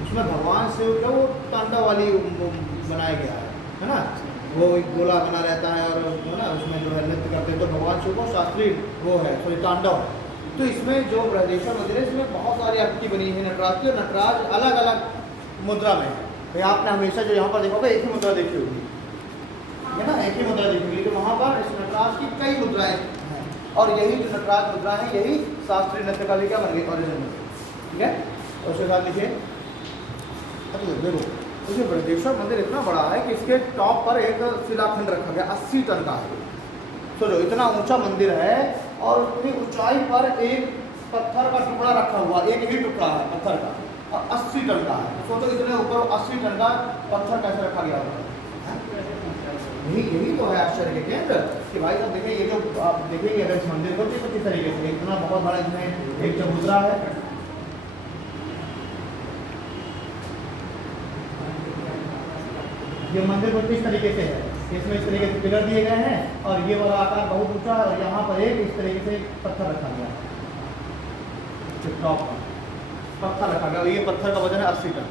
उसमें भगवान शिव का वो तांडव वाली बनाया गया है ना, वो एक गोला बना रहता है और है ना उसमें जो है नृत्य करते हैं, तो भगवान शिव को शास्त्रीय वो है सॉरी तांडव। तो इसमें जो बृहदेश्वर मंदिर है इसमें बहुत सारी आकृति बनी है नटराज की, और नटराज अलग अलग मुद्रा में है। तो आपने हमेशा जो यहाँ पर देखा होगा एक ही मुद्रा देखी होगी, है ना, एक ही मुद्रा देखी होगी, लेकिन वहाँ पर इस नटराज की कई मुद्राएं हैं, और यही जो नटराज मुद्रा है यही शास्त्रीय नृत्य का भी क्या बन गई ओरिजिनल, ठीक है। और उसके बाद लिखिए, अच्छा देखो तो बृहदेश्वर मंदिर इतना बड़ा है कि इसके टॉप पर एक शिलाखंड रखा गया 80 टन का है। सोचो इतना ऊंचा मंदिर है और इतनी ऊंचाई पर एक पत्थर का टुकड़ा रखा हुआ, एक ही टुकड़ा है पत्थर का, और 80 टन का है। सोचो इतने ऊपर 80 टन का पत्थर कैसे रखा गया होगा। यही तो है आश्चर्य के केंद्र कि भाई साहब देखिए, ये जो आप देखेंगे अगर इस मंदिर को तो किस तरीके से इतना बहुत बड़ा इसमें एक चबूतरा है, ये मंदिर को किस तरीके से है, इसमें इस तरीके से पिलर दिए गए हैं और ये वाला आकार बहुत ऊंचा है, और यहाँ पर एक इस तरीके से पत्थर रखा गया है, टॉप पर पत्थर रखा गया, ये पत्थर का वजन है 80 टन।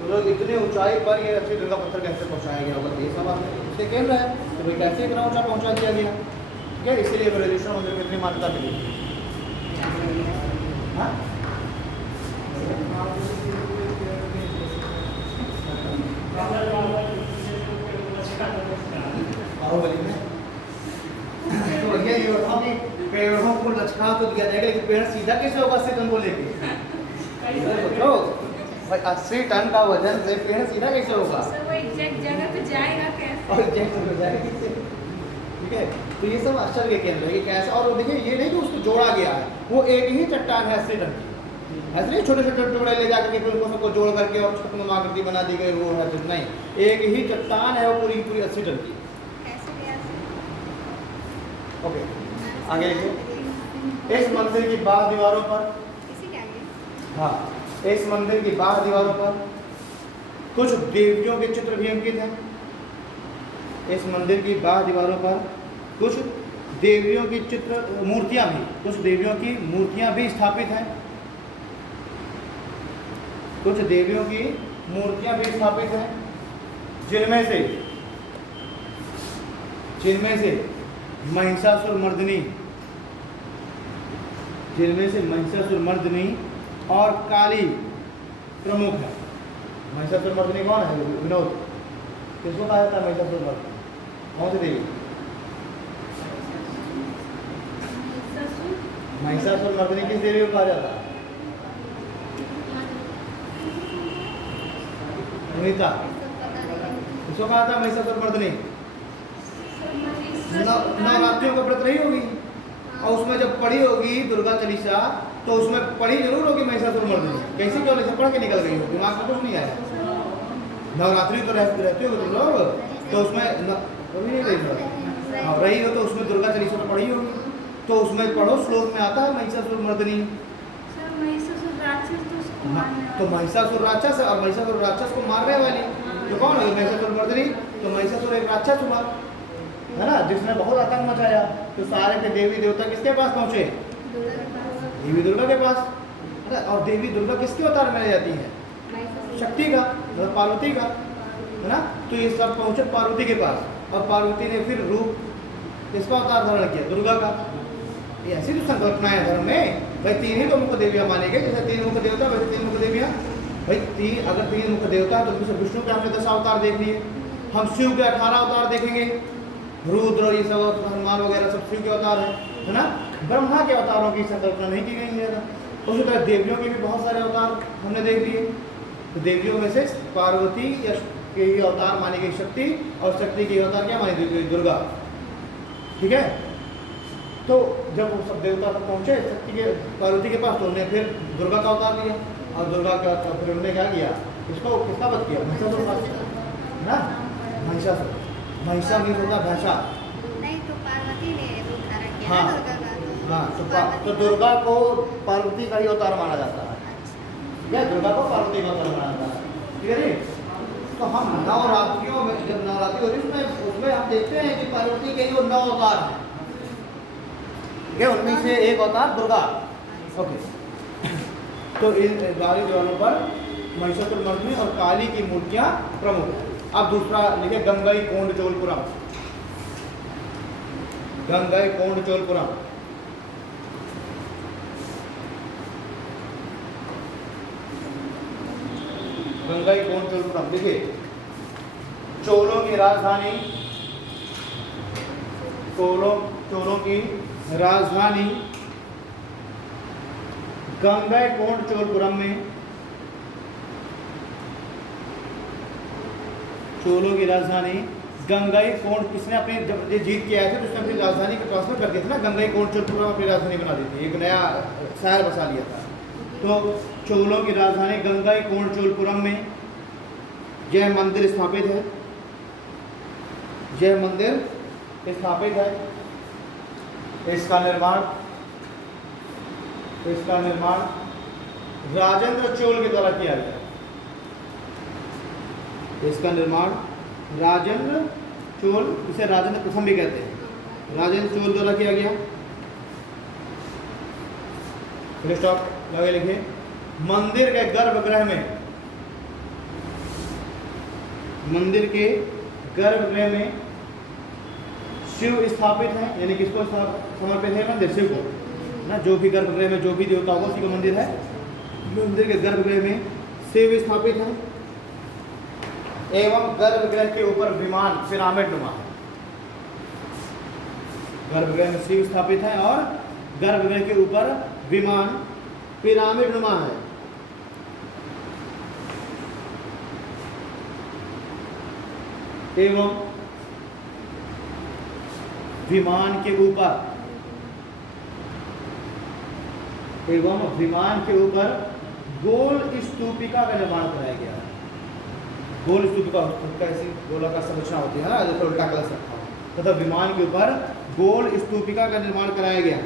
तो लोग इतने ऊंचाई पर ये 80 टन का पत्थर कैसे पहुँचाया गया होगा, ये सब इससे केंद्र है तो भाई कैसे इतना ऊंचा पहुँचा दिया गया, ठीक है। इसीलिए बृहदेश्वर मंदिर को इतनी मान्यता मिली। हाँ बाहुबली में तो भैया ये बताओ कि पेड़ों को लचका तो दिया जाएगा, लेकिन पेड़ सीधा कैसे होगा 80 टन को लेके, सोचो भाई 80 टन का वजन से पेड़ सीधा कैसे होगा, वो एग्जैक्ट जगह पे जाएगा कैसे, और एग्जैक्ट हो जाएगा कैसे, ठीक है। तो ये सब आश्चर्य के केंद्र है कि कैसा, और देखिए ये नहीं कि उसको जोड़ा गया है, वो एक ही चट्टान है 80 टन की, ऐसे नहीं छोटे छोटे टुकड़े ले जाकर के फिर उनको सबको जोड़ करके और छत्र आकृति बना दी गई वो है, तो नहीं, एक ही चट्टान है वो पूरी पूरी 80 टन की। ओके आगे लिखिए, इस मंदिर की बाहर दीवारों पर, हाँ इस मंदिर की बाहर दीवारों पर कुछ देवियों के चित्र भी अंकित हैं। इस मंदिर की बाहर दीवारों पर कुछ देवियों की चित्र मूर्तियां भी, कुछ देवियों की मूर्तियां भी स्थापित हैं, कुछ देवियों की मूर्तियां भी स्थापित हैं, जिनमें से महिषासुर मर्दिनी, जिनमें से महिषासुर मर्दिनी और काली प्रमुख है। महिषासुर मर्दिनी कौन है विनोद, किसको कहा जाता है महिषासुर मर्दिनी, कौन सी देवी, महिषासुर मर्दिनी किस देवी को कहा जाता है, सुनीता किसको कहा था महिषासुर मर्दिनी, नवरात्रियों का व्रत रही होगी और उसमें जब पढ़ी होगी दुर्गा चालीसा तो उसमें पढ़ी जरूर होगी महिषासुर मर्दिनी, कैसे क्यों नहीं पढ़ के निकल गई हो, दिमाग में कुछ नहीं आया, नवरात्रि तो रहते हो तुम लोग, तो उसमें कभी नहीं रही, हाँ रही हो तो उसमें दुर्गा चालीसा तो पढ़ी होगी, तो उसमें पढ़ो श्लोक में आता है महिषासुर मर्दिनी, तो महिषासुर राक्षस और महिषासुर राक्षस को मारने वाली तो कौन है महिषासुर मर्दिनी, तो महिषासुर एक राक्षस हुआ है ना, जिसने बहुत आतंक मचाया, तो सारे के देवी देवता किसके पास पहुंचे, देवी दुर्गा के पास, है ना। और देवी दुर्गा किसके अवतार में जाती है, शक्ति का, मतलब पार्वती का, है ना। तो ये सब पहुंचे पार्वती के पास, और पार्वती ने फिर रूप किसका अवतार धारण किया, दुर्गा का। ये ऐसी तो संकल्पना है धर्म में, भाई 3 ही तो मुख्य देवियाँ माने गए, जैसे 3 मुख्य देवता वैसे 3 मुख्य देवियाँ, भाई अगर 3 मुख्य देवता तो विष्णु के हमने 10 अवतार देख लिए, हम शिव के 18 अवतार देखेंगे, रुद्र ये सब हनुमान वगैरह सब शिव के अवतार है ना। ब्रह्मा के अवतारों की संकल्पना नहीं की गई है ना। उसी तरह देवियों के भी बहुत सारे अवतार हमने देख लिए, तो देवियों में से पार्वती या के ही अवतार मानी गई शक्ति, और शक्ति के अवतार क्या मानी गई दुर्गा, ठीक है। तो जब वो सब देवता तक पहुँचे शक्ति के पार्वती के पास, तो उन्होंने फिर दुर्गा का अवतार लिया, और दुर्गा का फिर उन्होंने क्या किया, किसका वध किया, महिषासुर ना, महिषासुर, महिषा भी होता भैंसा, नहीं तो पार्वती ने रूप धारण किया हाँ, दुर्गा का, हाँ तो दुर्गा को पार्वती का ही अवतार माना जाता है, ठीक है, दुर्गा को पार्वती का अवतार माना जाता है, ठीक है जी। तो हम नवरात्रियों में जब नवरात्रि हो रही है उसमें हम देखते हैं कि पार्वती के ही 9 अवतार हैं, ठीक है, उनमें से एक अवतार दुर्गा, ओके। तो इन बाहरी द्वारों पर महिषासुरमर्दिनी में, और काली की मूर्तियां प्रमुख हैं। अब दूसरा लिखे गंगई कोंड चोलपुरम। गंगई कोंड चोलपुरम, गंगई कोंड चोलपुरम। देखिए चोलों की राजधानी, चोलों की राजधानी गंगईकोंड चोलपुरम में, चोलों की राजधानी गंगईकोंड, किसने अपनी जब ये जीत के आए थे तो उसने अपनी राजधानी को ट्रांसफर कर दिया था ना, गंगईकोंड चोलपुरम अपनी राजधानी बना दी थी, एक नया शहर बसा लिया था। तो चोलों की राजधानी गंगईकोंड चोलपुरम में यह मंदिर स्थापित है, यह मंदिर स्थापित है। इसका निर्माण राजेंद्र चोल के द्वारा किया गया। इसका निर्माण राजेंद्र चोल, इसे राजेंद्र प्रथम भी कहते हैं, राजेंद्र चोल द्वारा किया गया। फिर स्टॉप लगे लिखे। मंदिर के गर्भगृह में, मंदिर के गर्भगृह में शिव स्थापित है, यानी किसको समर्पित है मंदिर? शिव को ना, जो भी गर्भगृह में जो भी देवता होगा उसी का मंदिर है। मंदिर के गर्भगृह में शिव स्थापित है एवं गर्भगृह के ऊपर विमान पिरामिड नुमा है। गर्भगृह में शिव स्थापित है और गर्भगृह के ऊपर विमान पिरामिड नुमा है। एवं विमान के ऊपर, एवं विमान के ऊपर गोल स्तूपिका का निर्माण कराया गया है। गोल स्तूपिका कैसी गोलाकार संरचना होती है ना, जैसे उल्टा कलश रखा हो, तथा विमान के ऊपर गोल स्तूपिका का निर्माण कराया गया।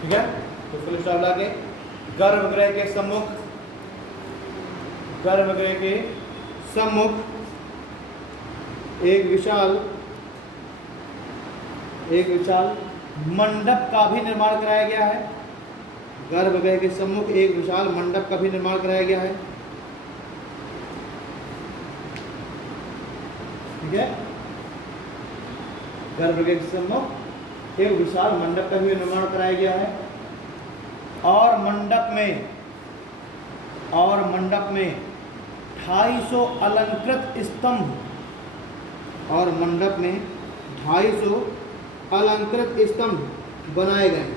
ठीक है, तो फुल स्टॉप लाके गर्भगृह के सम्मुख, गर्भगृह के सम्मुख एक विशाल मंडप का भी निर्माण कराया गया है। गर्भगृह के सम्मुख एक विशाल मंडप का भी निर्माण कराया गया है। ठीक है, गर्भगृह के सम्मुख एक विशाल मंडप का भी निर्माण कराया गया है। और मंडप में 250 अलंकृत स्तंभ, और मंडप में 250 अलंकृत स्तंभ बनाए गए हैं।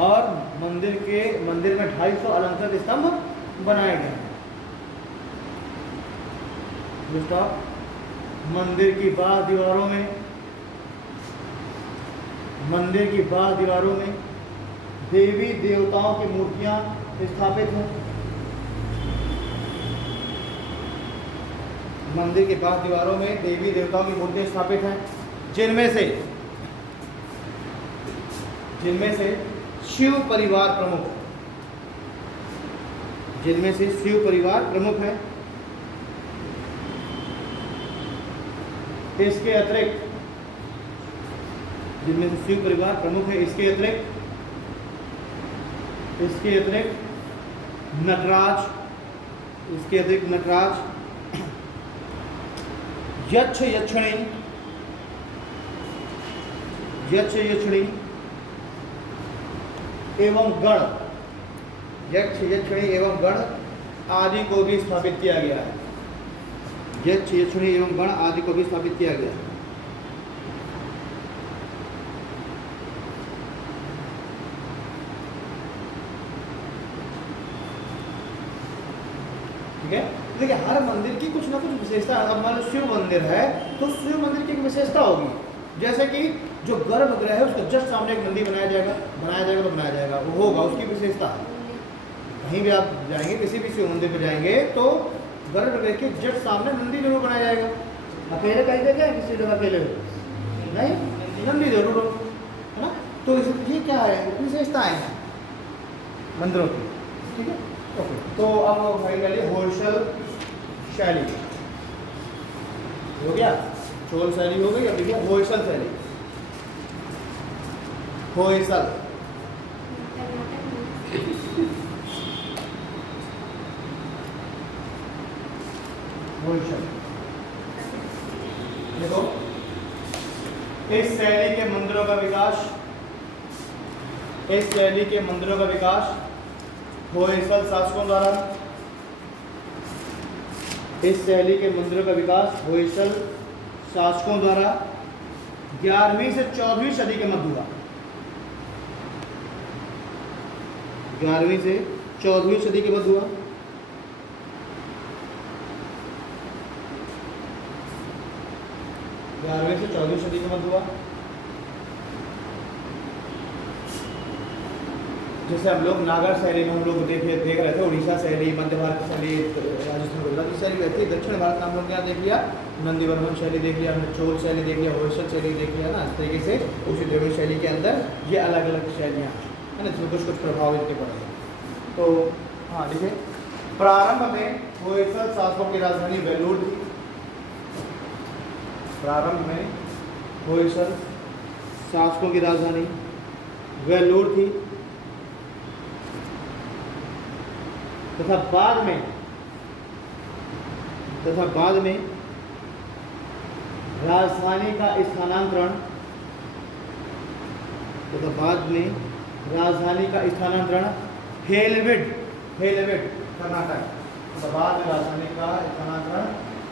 और मंदिर में 250 अलंकृत स्तंभ बनाए गए हैं। मंदिर की बाह्य दीवारों में देवी देवताओं की मूर्तियां स्थापित हैं। मंदिर के बाह्य दीवारों में देवी देवताओं की मूर्तियां स्थापित हैं, जिनमें से शिव परिवार प्रमुख है, जिनमें से शिव परिवार प्रमुख है। इसके अतिरिक्त, जिनमें से शिव परिवार प्रमुख है, इसके अतिरिक्त नटराज, यक्ष यक्षिणी एवं गण, यक्ष यक्षिणी एवं गण आदि को भी स्थापित किया गया है। यक्ष यक्षिणी एवं गण आदि को भी स्थापित किया गया है। ठीक है, देखिए हर मंदिर की कुछ ना कुछ विशेषता। अब मान लो शिव मंदिर है तो शिव मंदिर की एक विशेषता होगी, जैसे कि जो गर्भगृह है उसके जस्ट सामने एक मंदिर बनाया जाएगा, वो होगा, उसकी विशेषता है। कहीं भी आप जाएंगे, किसी भी शिव मंदिर में जाएंगे तो गर्भगृह के जस्ट सामने नंदी जरूर बनाया जाएगा। अकेले कहीं देखे किसी जगह अकेले नहीं, नंदी जरूर हो, है ना। तो ये क्या है, विशेषताएं हैं मंदिरों की। ठीक है, ओके। तो अब फाइनली होयसल शैली, हो गया, चोल शैली हो गई। अब देखिए होयसल शैली, होयसल होयसल देखो, इस शैली के मंदिरों का विकास, इस शैली के मंदिरों का विकास होयसल शासकों द्वारा, इस शैली के मंदिरों का विकास होयसल शासकों द्वारा 11वीं से 14वीं सदी के मध्य हुआ। 11वीं से 14वीं सदी के मध्य हुआ। ग्यारहवीं से 14वीं सदी के मध्य हुआ। जैसे हम लोग नागर शैली में हम लोग देख रहे थे, उड़ीसा शैली, मध्य भारत की शैली, राजस्थान गुजरात की शैली रहती है। दक्षिण भारत में हम लोग क्या देख लिया, नंदीवर्मन शैली देख लिया, हमने चोल शैली देख लिया, होयसल शैली देख लिया ना। इस तरीके से उसी द्रविड़ शैली के अंदर ये अलग अलग शैलियाँ है ना, जिसमें कुछ कुछ प्रभाव इनके पड़े। तो हाँ देखिए, प्रारंभ में होयसल शासकों की राजधानी वेल्लूर थी। प्रारंभ में होयसल शासकों की राजधानी वेल्लूर थी तथा बाद में राजधानी का स्थानांतरण हेलविड कर्नाटक, बाद में राजधानी का स्थानांतरण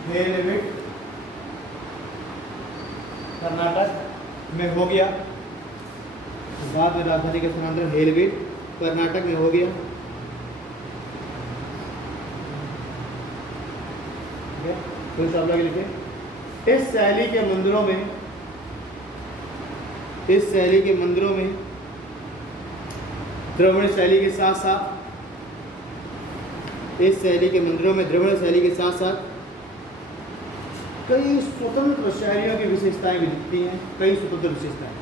हेलविड कर्नाटक में हो गया। बाद में राजधानी का स्थानांतरण हेलविड कर्नाटक में हो गया। फिर आप लोग लिखे, इस शैली के मंदिरों में द्रविड़ शैली के साथ साथ कई स्वतंत्र शैलियों की विशेषताएं भी दिखती हैं। कई स्वतंत्र विशेषताएं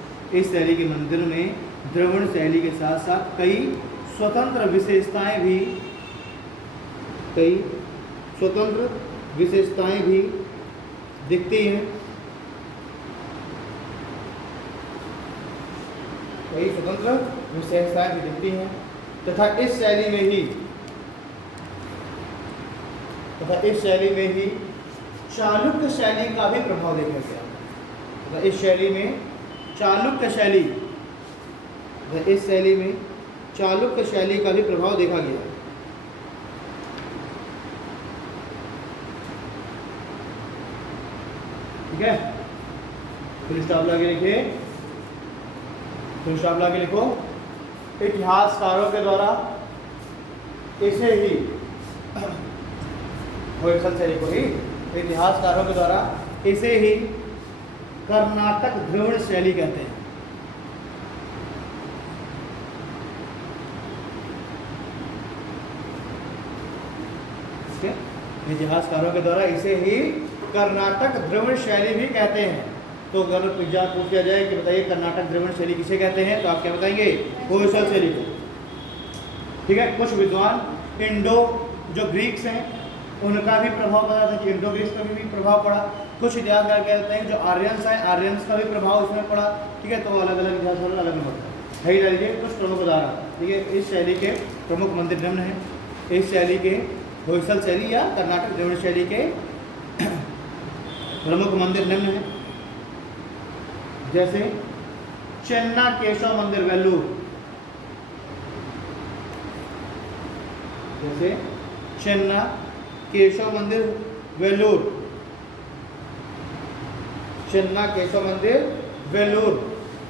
इस शैली के मंदिर में द्रविड़ शैली के साथ साथ कई स्वतंत्र विशेषताएं भी दिखती हैं। कई स्वतंत्र विशेषताएं भी दिखती हैं तथा इस शैली में ही चालुक्य शैली का भी प्रभाव देखा गया। तथा इस शैली में चालुक्य शैली का भी प्रभाव देखा गया। ठीक है, फिर स्टॉप लगा के लिखो, इतिहासकारों के द्वारा इसे ही होयसल शैली को ही इतिहासकारों के द्वारा इसे ही कर्नाटक द्रविड़ शैली कहते हैं। ठीक है, इतिहासकारों के द्वारा इसे ही कर्नाटक द्रविड़ शैली भी कहते हैं। तो अगर पूछ किया जाए कि बताइए कर्नाटक द्रविड़ शैली किसे कहते हैं, तो आप क्या बताएंगे, होयसल शैली को। ठीक है, कुछ विद्वान इंडो जो ग्रीक्स हैं उनका भी प्रभाव पड़ा था कि इंडो ग्रीक्स का भी प्रभाव पड़ा। कुछ इतिहासकार कहते हैं जो आर्यंस हैं, आर्यंस का भी प्रभाव इसमें पड़ा। ठीक है, तो अलग अलग इतिहासकार अलग अलग होता है। यही लीजिए कुछ प्रमुख उदाहरण। ठीक है, इस शैली के प्रमुख मंदिर निम्न हैं। इस शैली के होयसल शैली या कर्नाटक द्रविड़ शैली के प्रमुख मंदिर निम्न हैं, जैसे चेन्ना केशव मंदिर वेल्लूर, चेन्ना केशव मंदिर वेल्लूर।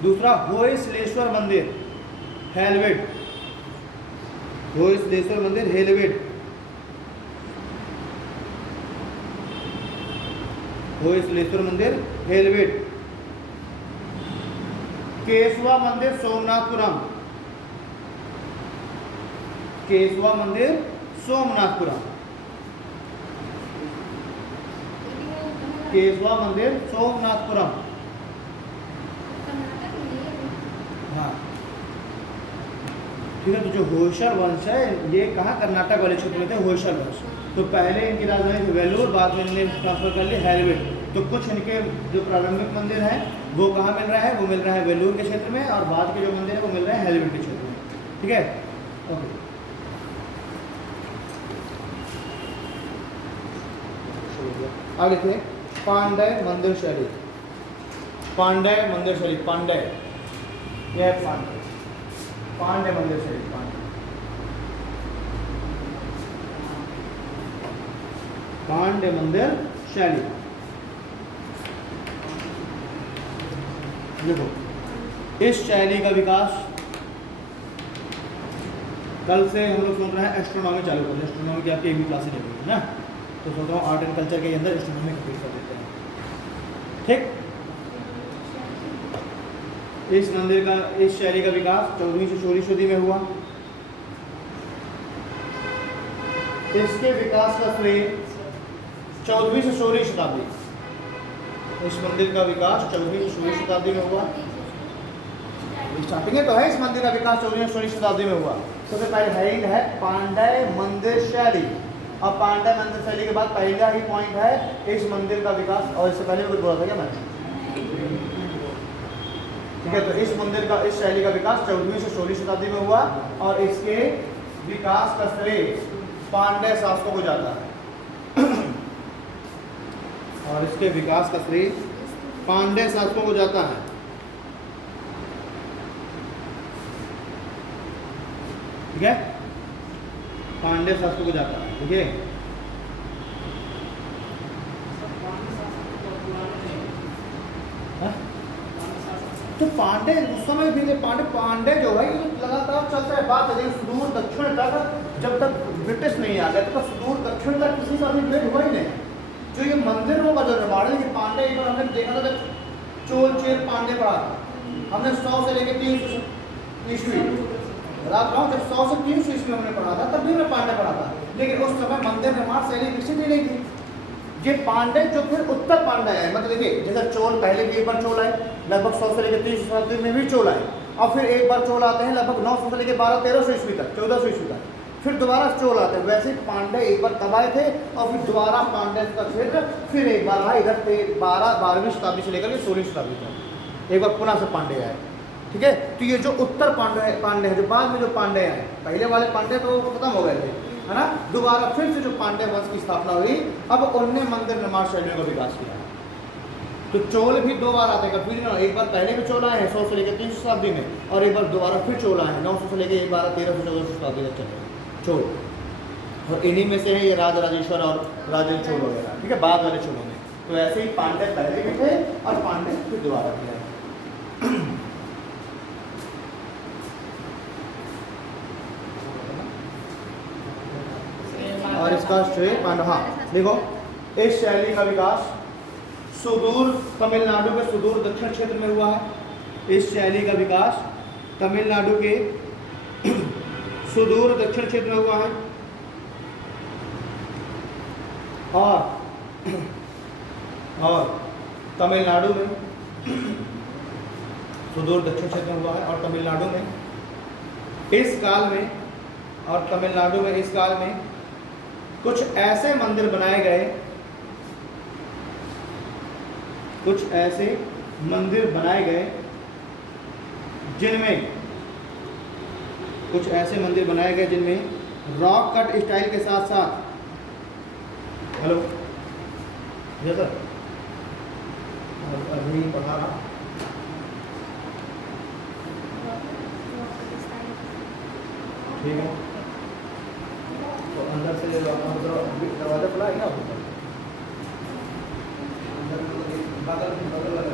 दूसरा होयसलेश्वर मंदिर हेलविड, होयसलेश्वर मंदिर हेलविड। केशवा मंदिर सोमनाथपुरम, हाँ ठीक है। तो जो होयसल वंश है ये कहाँ, कर्नाटक वाले क्षेत्र में थे होयसल वंश। तो पहले इनकी राजधानी थी वेल्लूर, बाद में इन्होंने ट्रांसफर कर लिया हेलविड। तो तो कुछ इनके जो प्रारंभिक मंदिर हैं वो कहाँ मिल रहा है, वो मिल रहा है वेलूर के क्षेत्र में, और बाद के जो मंदिर है वो मिल रहे हैं हेलविन के क्षेत्र में। ठीक है, ओके। आगे थे पांड्य मंदिर शैली, पांड्य मंदिर शैली, पांड्य, यह पांड्य, पांड्य मंदिर शैली, पांड्य, पांड्य मंदिर शैली। देखो इस शैली का विकास, कल से हम लोग सोच रहे हैं एस्ट्रोनॉमी चालू कर दें, एस्ट्रोनॉमी की आपकी एक भी क्लासेज लगेगी ना, तो सोच रहा हूँ आर्ट एंड कल्चर के अंदर एस्ट्रोनॉमी कंप्लीट कर देते हैं। ठीक, इस मंदिर का, इस शैली का विकास 14वीं से 16वीं सदी में हुआ। इसके विकास का श्रेय 14वीं से 16वीं शताब्दी, इस मंदिर का विकास 14वीं से 16वीं शताब्दी में हुआ। स्टार्टिंग है तो है, इस मंदिर का विकास 14वीं से 16वीं शताब्दी में हुआ। सबसे पहले हेडिंग है पांड्य मंदिर शैली, और पांड्य मंदिर शैली के बाद पहला ही पॉइंट है इस मंदिर का विकास, और इससे पहले कुछ बोला था क्या मैंने? ठीक है, तो इस मंदिर का, इस शैली का विकास 14वीं से 16वीं शताब्दी में हुआ, और इसके विकास का श्रेय पांड्य शासकों को जाता है, और इसके विकास का श्रेय पांड्य शासकों को जाता है। ठीक है, पांड्य शासकों को जाता है। ठीक है, तो पांडे उस समय भी पांडे जो है ये लगातार चलता है, बात है सुदूर दक्षिण तक, जब तक ब्रिटिश नहीं आ गया तब तक सुदूर दक्षिण तक किसी का भी भेद हुआ ही नहीं। जो ये मंदिरों का जो निर्माण है, ये पांडे, एक बार हमने देखा था जब चोल चेर पांडे पढ़ा था हमने 100 से लेकर 300 ईस्वी, रात रहा हूँ, जब 100 से 300 ईस्वी हमने पढ़ा था तब भी मैं पांडे पढ़ा था, लेकिन उस समय मंदिर निर्माण शैली विकसित ही नहीं थी। ये पांडे जो फिर उत्तर पांडे है, मतलब देखिए जैसे चोल पहले भी एक बार चोल आए, लगभग 100 से लेकर 300 शताब्दी में भी चोल आए, और फिर एक बार चोल आते हैं लगभग 900 से लेकर 1200-1300 ईस्वी तक, 1400 ईस्वी तक, फिर दोबारा चोल आते हैं। वैसे पांडे एक बार तब आए थे, और फिर दोबारा पांडे का क्षेत्र फिर एक बार आए इधर 12वीं शताब्दी से लेकर 16वीं शताब्दी तक, एक बार पुनः से पांडे आए। ठीक है, तो ये जो उत्तर पांडे हैं, जो बाद में जो पांडे आए, पहले वाले पांडे तो खत्म हो गए थे, है ना, दोबारा फिर से जो पांड्य वंश की स्थापना हुई, अब उनने मंदिर निर्माण शैलियों का विकास किया। तो चोल भी दो बार आते हैं, कभी ना, एक बार पहले भी चोल आए हैं 100 से लेकर 300 शताब्दी में, और एक बार दोबारा फिर चोल आए हैं 900 से लेकर 1300-1400 शताब्दी तक चले चोल, और इन्हीं में से है ये राजराजेश्वर और राजेंद्र चोल वगैरह। ठीक है, बाद वाले चोलों में तो ऐसे ही पांड्य पहले भी थे और पांड्य फिर दोबारा भी आए। और इसका श्रेय पांडव, हाँ देखो इस शैली का विकास सुदूर तमिलनाडु के सुदूर दक्षिण क्षेत्र में हुआ है। इस शैली का विकास तमिलनाडु के सुदूर दक्षिण क्षेत्र में हुआ है, और तमिलनाडु में सुदूर दक्षिण क्षेत्र में हुआ है, और तमिलनाडु में इस काल में, और तमिलनाडु में इस काल में कुछ ऐसे मंदिर बनाए गए, कुछ ऐसे मंदिर बनाए गए जिनमें, कुछ ऐसे मंदिर बनाए गए जिनमें रॉक कट स्टाइल के साथ साथ, हेलो जैसा अभी पढ़ा रहा, ठीक है, तो अंदर से दरवाजा खुला है क्या, बगल बगल लगा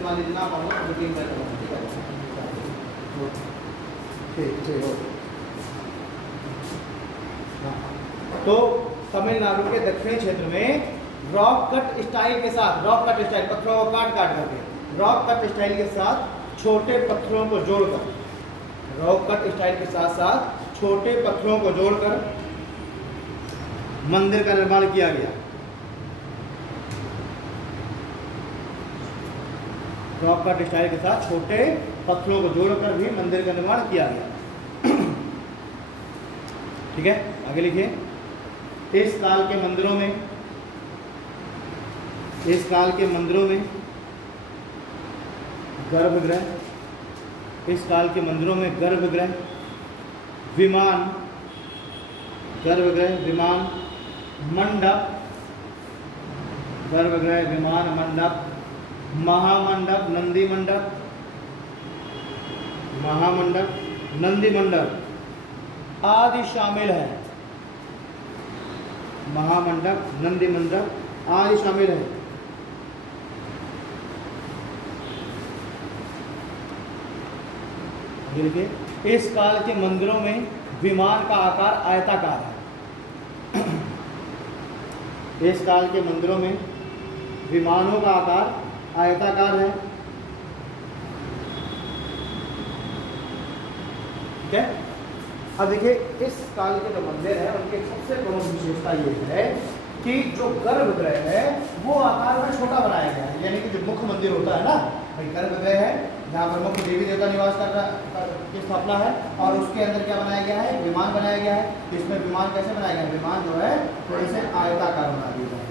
मान लीजिए ना पढ़ो तो 3 बार करो, ठीक है, ठीक ठीक हो। तो तमिलनाडु के दक्षिणी क्षेत्र में रॉक कट स्टाइल के साथ, रॉक कट स्टाइल पत्थरों को काट काट करके, रॉक कट स्टाइल के साथ छोटे पत्थरों को जोड़कर, रॉक कट स्टाइल के साथ साथ छोटे पत्थरों को जोड़कर मंदिर का निर्माण किया गया। रॉक कट स्टाइल के साथ छोटे पत्थरों को जोड़कर भी मंदिर का निर्माण किया गया। ठीक है, आगे लिखिए। इस काल के मंदिरों में गर्भगृह, इस काल के मंदिरों में गर्भगृह, विमान मंडप, गर्भगृह, विमान मंडप, महामंडप, नंदी मंडप आदि शामिल है। महामंडप, नंदी मंडप आदि शामिल है। देखिए, इस काल के मंदिरों में विमान का आकार आयताकार है। इस काल के मंदिरों में विमानों का आकार आयताकार है। ठीक है, अब देखिए इस काल के जो मंदिर है उनकी सबसे प्रमुख विशेषता ये है कि जो गर्भगृह है वो आकार में छोटा बनाया गया है। यानी कि जो मुख्य मंदिर होता है ना, भाई गर्भगृह है जहाँ पर मुख्य देवी देवता निवास की स्थापना है, और उसके अंदर क्या बनाया गया है, विमान बनाया गया है। इसमें विमान कैसे बनाया गया है, विमान जो है थोड़े से आयताकार बना दिया गया है।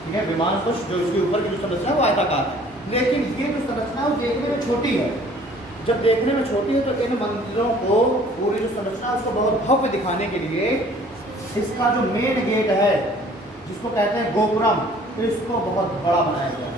ठीक है, विमान को जो उसके ऊपर की जो संरचना है वो आयताकार है, लेकिन ये जो संरचना है वो देखने में छोटी है। जब देखने में छोटी है तो इन मंदिरों को पूरी जो संरचना है उसको बहुत भव्य दिखाने के लिए इसका जो मेन गेट है जिसको कहते हैं गोपुरम, इसको बहुत बड़ा बनाया गया है।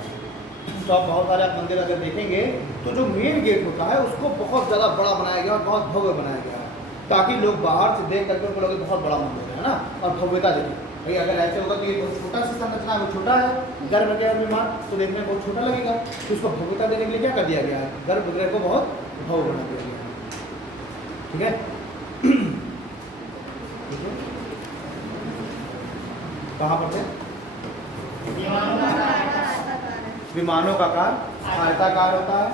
तो आप बहुत सारे मंदिर अगर देखेंगे तो जो मेन गेट होता है उसको बहुत ज़्यादा बड़ा बनाया गया और बहुत भव्य बनाया गया है, ताकि लोग बाहर से देख करके उनको लगे बहुत बड़ा मंदिर है ना, और भव्यता देखें। भाई अगर ऐसे होगा तो ये बहुत छोटा सा संरचना है, वो छोटा है, गर्भगृह विमान तो देखने में बहुत छोटा लगेगा, तो उसको भव्यता देने के लिए क्या कर दिया गया है, गर्भगृह को बहुत भव्य बना दिया गया है। ठीक है, कहाँ पर थे? विमानों का आकार आयताकार होता है।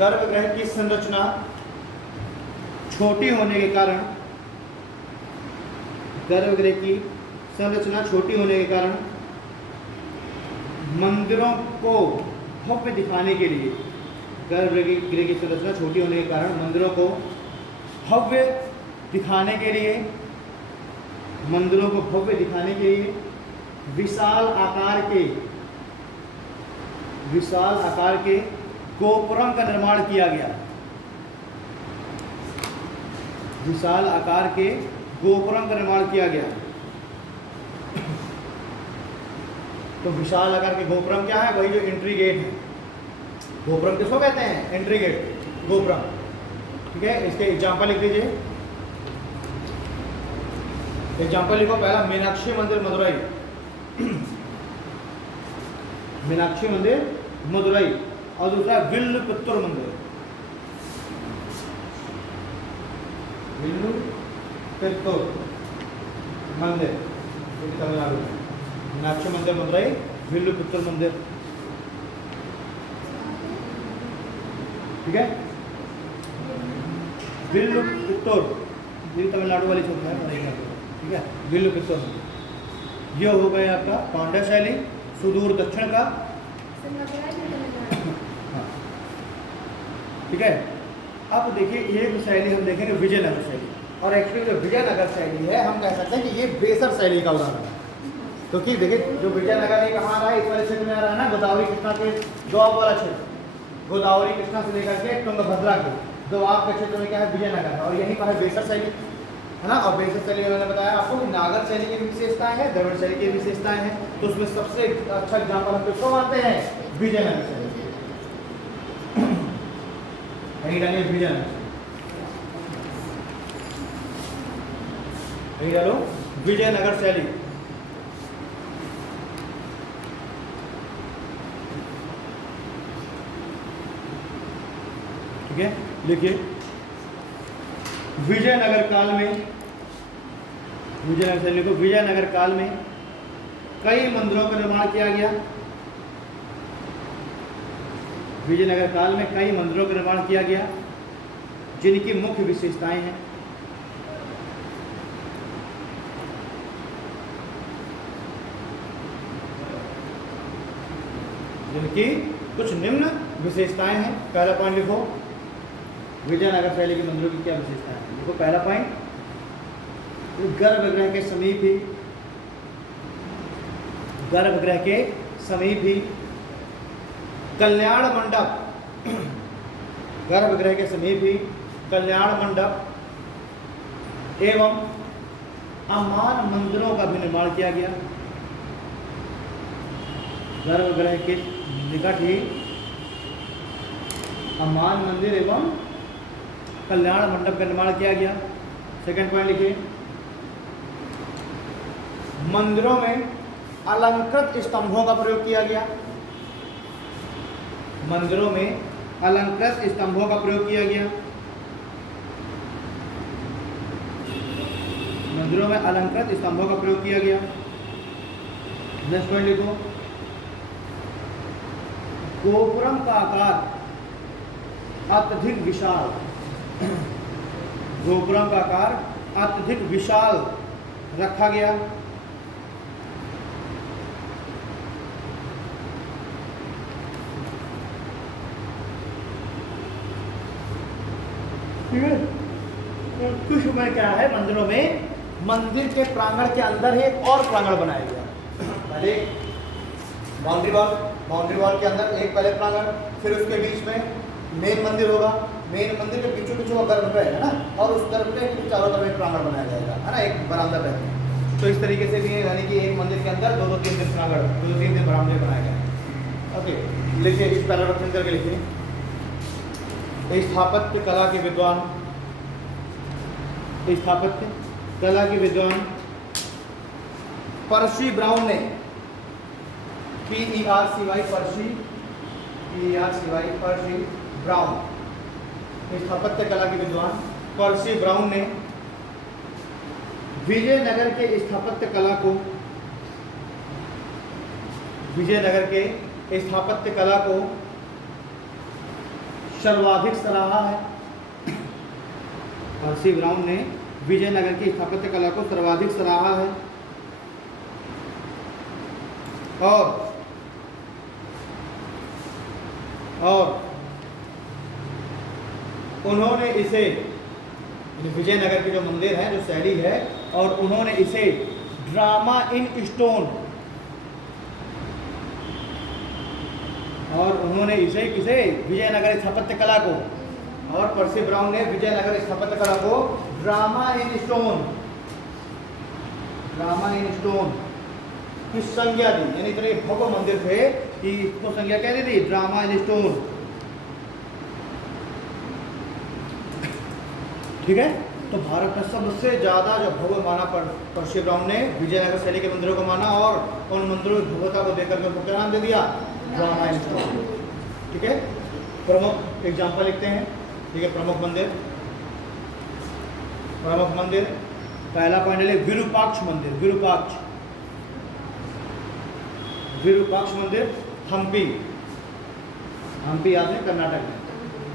गर्भगृह की संरचना छोटी होने के कारण, गर्भगृह की संरचना छोटी होने के कारण मंदिरों को भव्य दिखाने के लिए, गर्भगृह की संरचना छोटी होने के कारण मंदिरों को भव्य दिखाने के लिए, मंदिरों को भव्य दिखाने के लिए विशाल आकार के गोपुरम का निर्माण किया गया। विशाल आकार के गोपुरम का निर्माण किया गया। तो विशाल आकार के गोपुरम क्या है, वही जो एंट्री गेट है। गोपुरम किसको कहते हैं, एंट्री गेट, गोपुरम। ठीक है, इसके एग्जाम्पल लिख दीजिए। एग्जाम्पल लिखो, पहला मीनाक्षी मंदिर मदुरई, मीनाक्षी मंदिर मदुरई, और दूसरा विल्लुपुत्तूर मंदिर, विल्लुपुत्तूर मंदिर तमिलनाडु। मीनाक्षी मंदिर मदुरई, विल्लुपुत्तूर मंदिर। ठीक है, विल्लुपुत्तूर ये तमिलनाडु वाली छोड़ है। ठीक है, विल्लुपुत्तूर ये हो गया आपका पांड्या शैली, सुदूर दक्षिण का। हाँ, ठीक है। अब देखिए एक शैली हम देखेंगे विजयनगर शैली, और एक्चुअली जो विजयनगर शैली है हम कह सकते हैं कि ये बेसर शैली का उदाहरण है। क्योंकि देखिए जो विजयनगर है कहाँ आ रहा है, इस वाले क्षेत्र में आ रहा है ना, गोदावरी कृष्णा के दोआब वाला क्षेत्र, गोदावरी कृष्णा से लेकर के तुंगभद्रा के दोआब के क्षेत्र में क्या है, विजयनगर है, और यहीं पर है बेसर शैली, है ना। और बेसर शैली मैंने बताया आपको कि नागर शैली की विशेषताएं हैं, द्रविड़ शैली की विशेषताएं हैं। तो उसमें सबसे अच्छा एग्जाम्पल हम किसको मानते हैं, विजयनगर शैली। विजयनगर, डालो विजयनगर शैली। ठीक है, लिखिए विजयनगर काल में, विजयनगर शैली को, विजयनगर काल में कई मंदिरों का निर्माण किया गया। विजयनगर काल में कई मंदिरों का निर्माण किया गया जिनकी मुख्य विशेषताएं हैं। जिनकी कुछ निम्न विशेषताएं हैं। पहला पॉइंट लिखो, विजयनगर शैली के मंदिरों की क्या विशेषताएं हैं। देखो पहला पॉइंट, गर्भगृह के समीप ही, गर्भगृह के समीप ही कल्याण मंडप, गर्भगृह के समीप ही कल्याण मंडप एवं अमान मंदिरों का भी निर्माण किया गया। गर्भगृह के निकट ही अमान मंदिर एवं कल्याण मंडप का निर्माण किया गया। सेकंड पॉइंट लिखिए, मंदिरों में अलंकृत स्तंभों का प्रयोग किया गया। मंदिरों में अलंकृत स्तंभों का प्रयोग किया गया। मंदिरों में अलंकृत स्तंभों का प्रयोग किया गया। नेक्स्ट पॉइंट लिखो, गोपुरम का आकार अत्यधिक विशाल, गोपुरम का आकार अत्यधिक विशाल रखा गया। कुछ में क्या है, मंदिरों में मंदिर के प्रांगण के अंदर ही एक और प्रांगण बनाया गया। पहले बाउंड्री वॉल के अंदर एक पहले प्रांगण, फिर उसके बीच में मेन मंदिर होगा। मेन मंदिर के बीचों बीच गर्भगृह है ना, और उस गर्भगृह के चारों तरफ एक प्रांगण बनाया जाएगा, है ना, एक बरामदा रहते हैं। तो इस तरीके से भी यानी कि एक मंदिर के अंदर दो तीन दिन प्रांगण, दो तीन दिन बरामदे बनाए गए। ओके, लिखिए, इस पैराग्राफ करके लिखिए, स्थापत्य कला के विद्वान, स्थापत्य कला के विद्वान पर्सी ब्राउन ने, PERCY पर्सी ब्राउन, स्थापत्य कला के विद्वान पर्सी ब्राउन ने विजयनगर के स्थापत्य कला को, विजयनगर के स्थापत्य कला को सर्वाधिक सराहा है। पर्सी ब्राउन ने विजयनगर की स्थापत्य कला को सर्वाधिक सराहा है और उन्होंने इसे, विजयनगर के जो मंदिर है, जो शैली है, और उन्होंने इसे ड्रामा इन स्टोन, और उन्होंने इसे किसे, विजयनगर स्थापत्य कला को, और पर्सी ब्राउन ने विजयनगर स्थापत्य कला को ड्रामा इन स्टोन की संज्ञा दी। यानी इतने भव्य मंदिर थे कि इसको संज्ञा क्या दी थी, ड्रामा इन स्टोन। ठीक है, तो भारत में सबसे ज़्यादा जो भव्य माना पर्सी ब्राउन ने विजयनगर शैली के मंदिरों को माना, और उन मंदिरों की भव्यता को देखकर उनको क्या नाम दे दिया, ड्रामा इन स्टोन। ठीक है, प्रमुख एग्जाम्पल लिखते हैं। ठीक है, प्रमुख मंदिर, पहला पॉइंट है विरूपाक्ष मंदिर, विरूपाक्ष मंदिर हम्पी याद है, कर्नाटक में।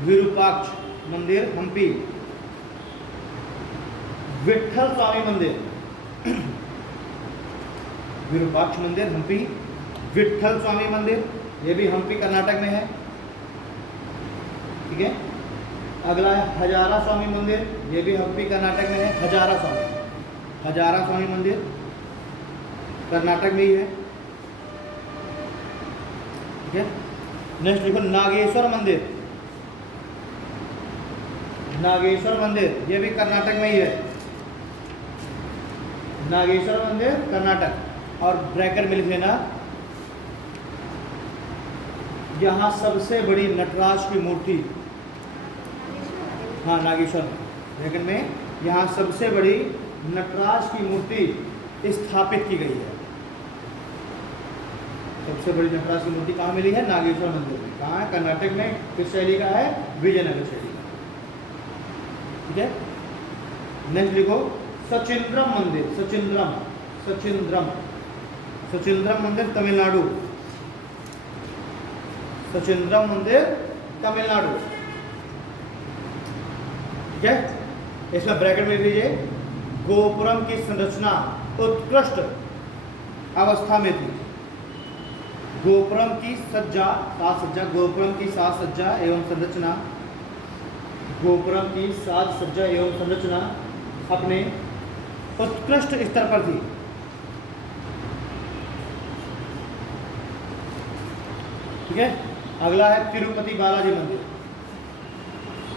विरूपाक्ष मंदिर हम्पी। विट्ठल स्वामी मंदिर, विरूपाक्ष मंदिर हम्पी, विट्ठल स्वामी मंदिर, ये भी हम्पी कर्नाटक में है। ठीक है, अगला है हजारा स्वामी मंदिर, ये भी हम्पी कर्नाटक में है। हजारा स्वामी मंदिर कर्नाटक में ही है। ठीक है, नेक्स्ट लिखो नागेश्वर मंदिर, ये भी कर्नाटक में ही है। नागेश्वर मंदिर कर्नाटक, और ब्रैकेट में लिख लेना, यहाँ सबसे बड़ी नटराज की मूर्ति, हाँ नागेश्वर ब्रैकेट में, यहाँ सबसे बड़ी नटराज की मूर्ति स्थापित की गई है। सबसे बड़ी नटराज की मूर्ति कहाँ मिली है, नागेश्वर मंदिर में। कहाँ है, कर्नाटक में। किस शैली का है, विजयनगर शैली का। ठीक है, नेक्स्ट लिखो सचिंद्रम मंदिर, सचिंद्रम मंदिर तमिलनाडु, सचिंद्रम मंदिर तमिलनाडु। ठीक है, इसमें ब्रैकेट में लीजिए, गोपुरम की संरचना उत्कृष्ट अवस्था में थी। गोपुरम की सज्जा, साज सज्जा, गोपुरम की साज सज्जा एवं संरचना, गोपुरम की साज सज्जा एवं संरचना अपने उत्कृष्ट स्तर पर थी। ठीक है, अगला है तिरुपति बालाजी मंदिर।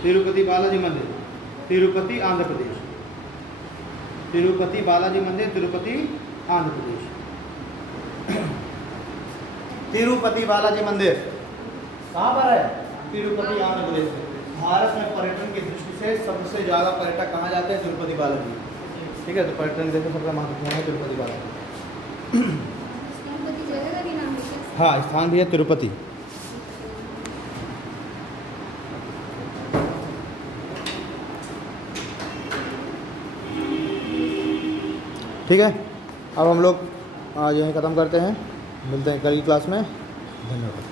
तिरुपति बालाजी मंदिर, तिरुपति आंध्र प्रदेश। तिरुपति बालाजी मंदिर, तिरुपति आंध्र प्रदेश। तिरुपति बालाजी मंदिर कहाँ पर है? तिरुपति आंध्र प्रदेश में। भारत में पर्यटन की दृष्टि से सबसे ज़्यादा पर्यटक कहाँ जाते हैं? तिरुपति बालाजी। ठीक है, तो पर्यटन देखो सबसे महत्वपूर्ण है तिरुपति बालाजी। तिरुपति जगह का भी नाम है? हाँ, स्थान भी है तिरुपति। ठीक है, अब हम लोग आज यहीं ख़त्म करते हैं, मिलते हैं कल की क्लास में। धन्यवाद।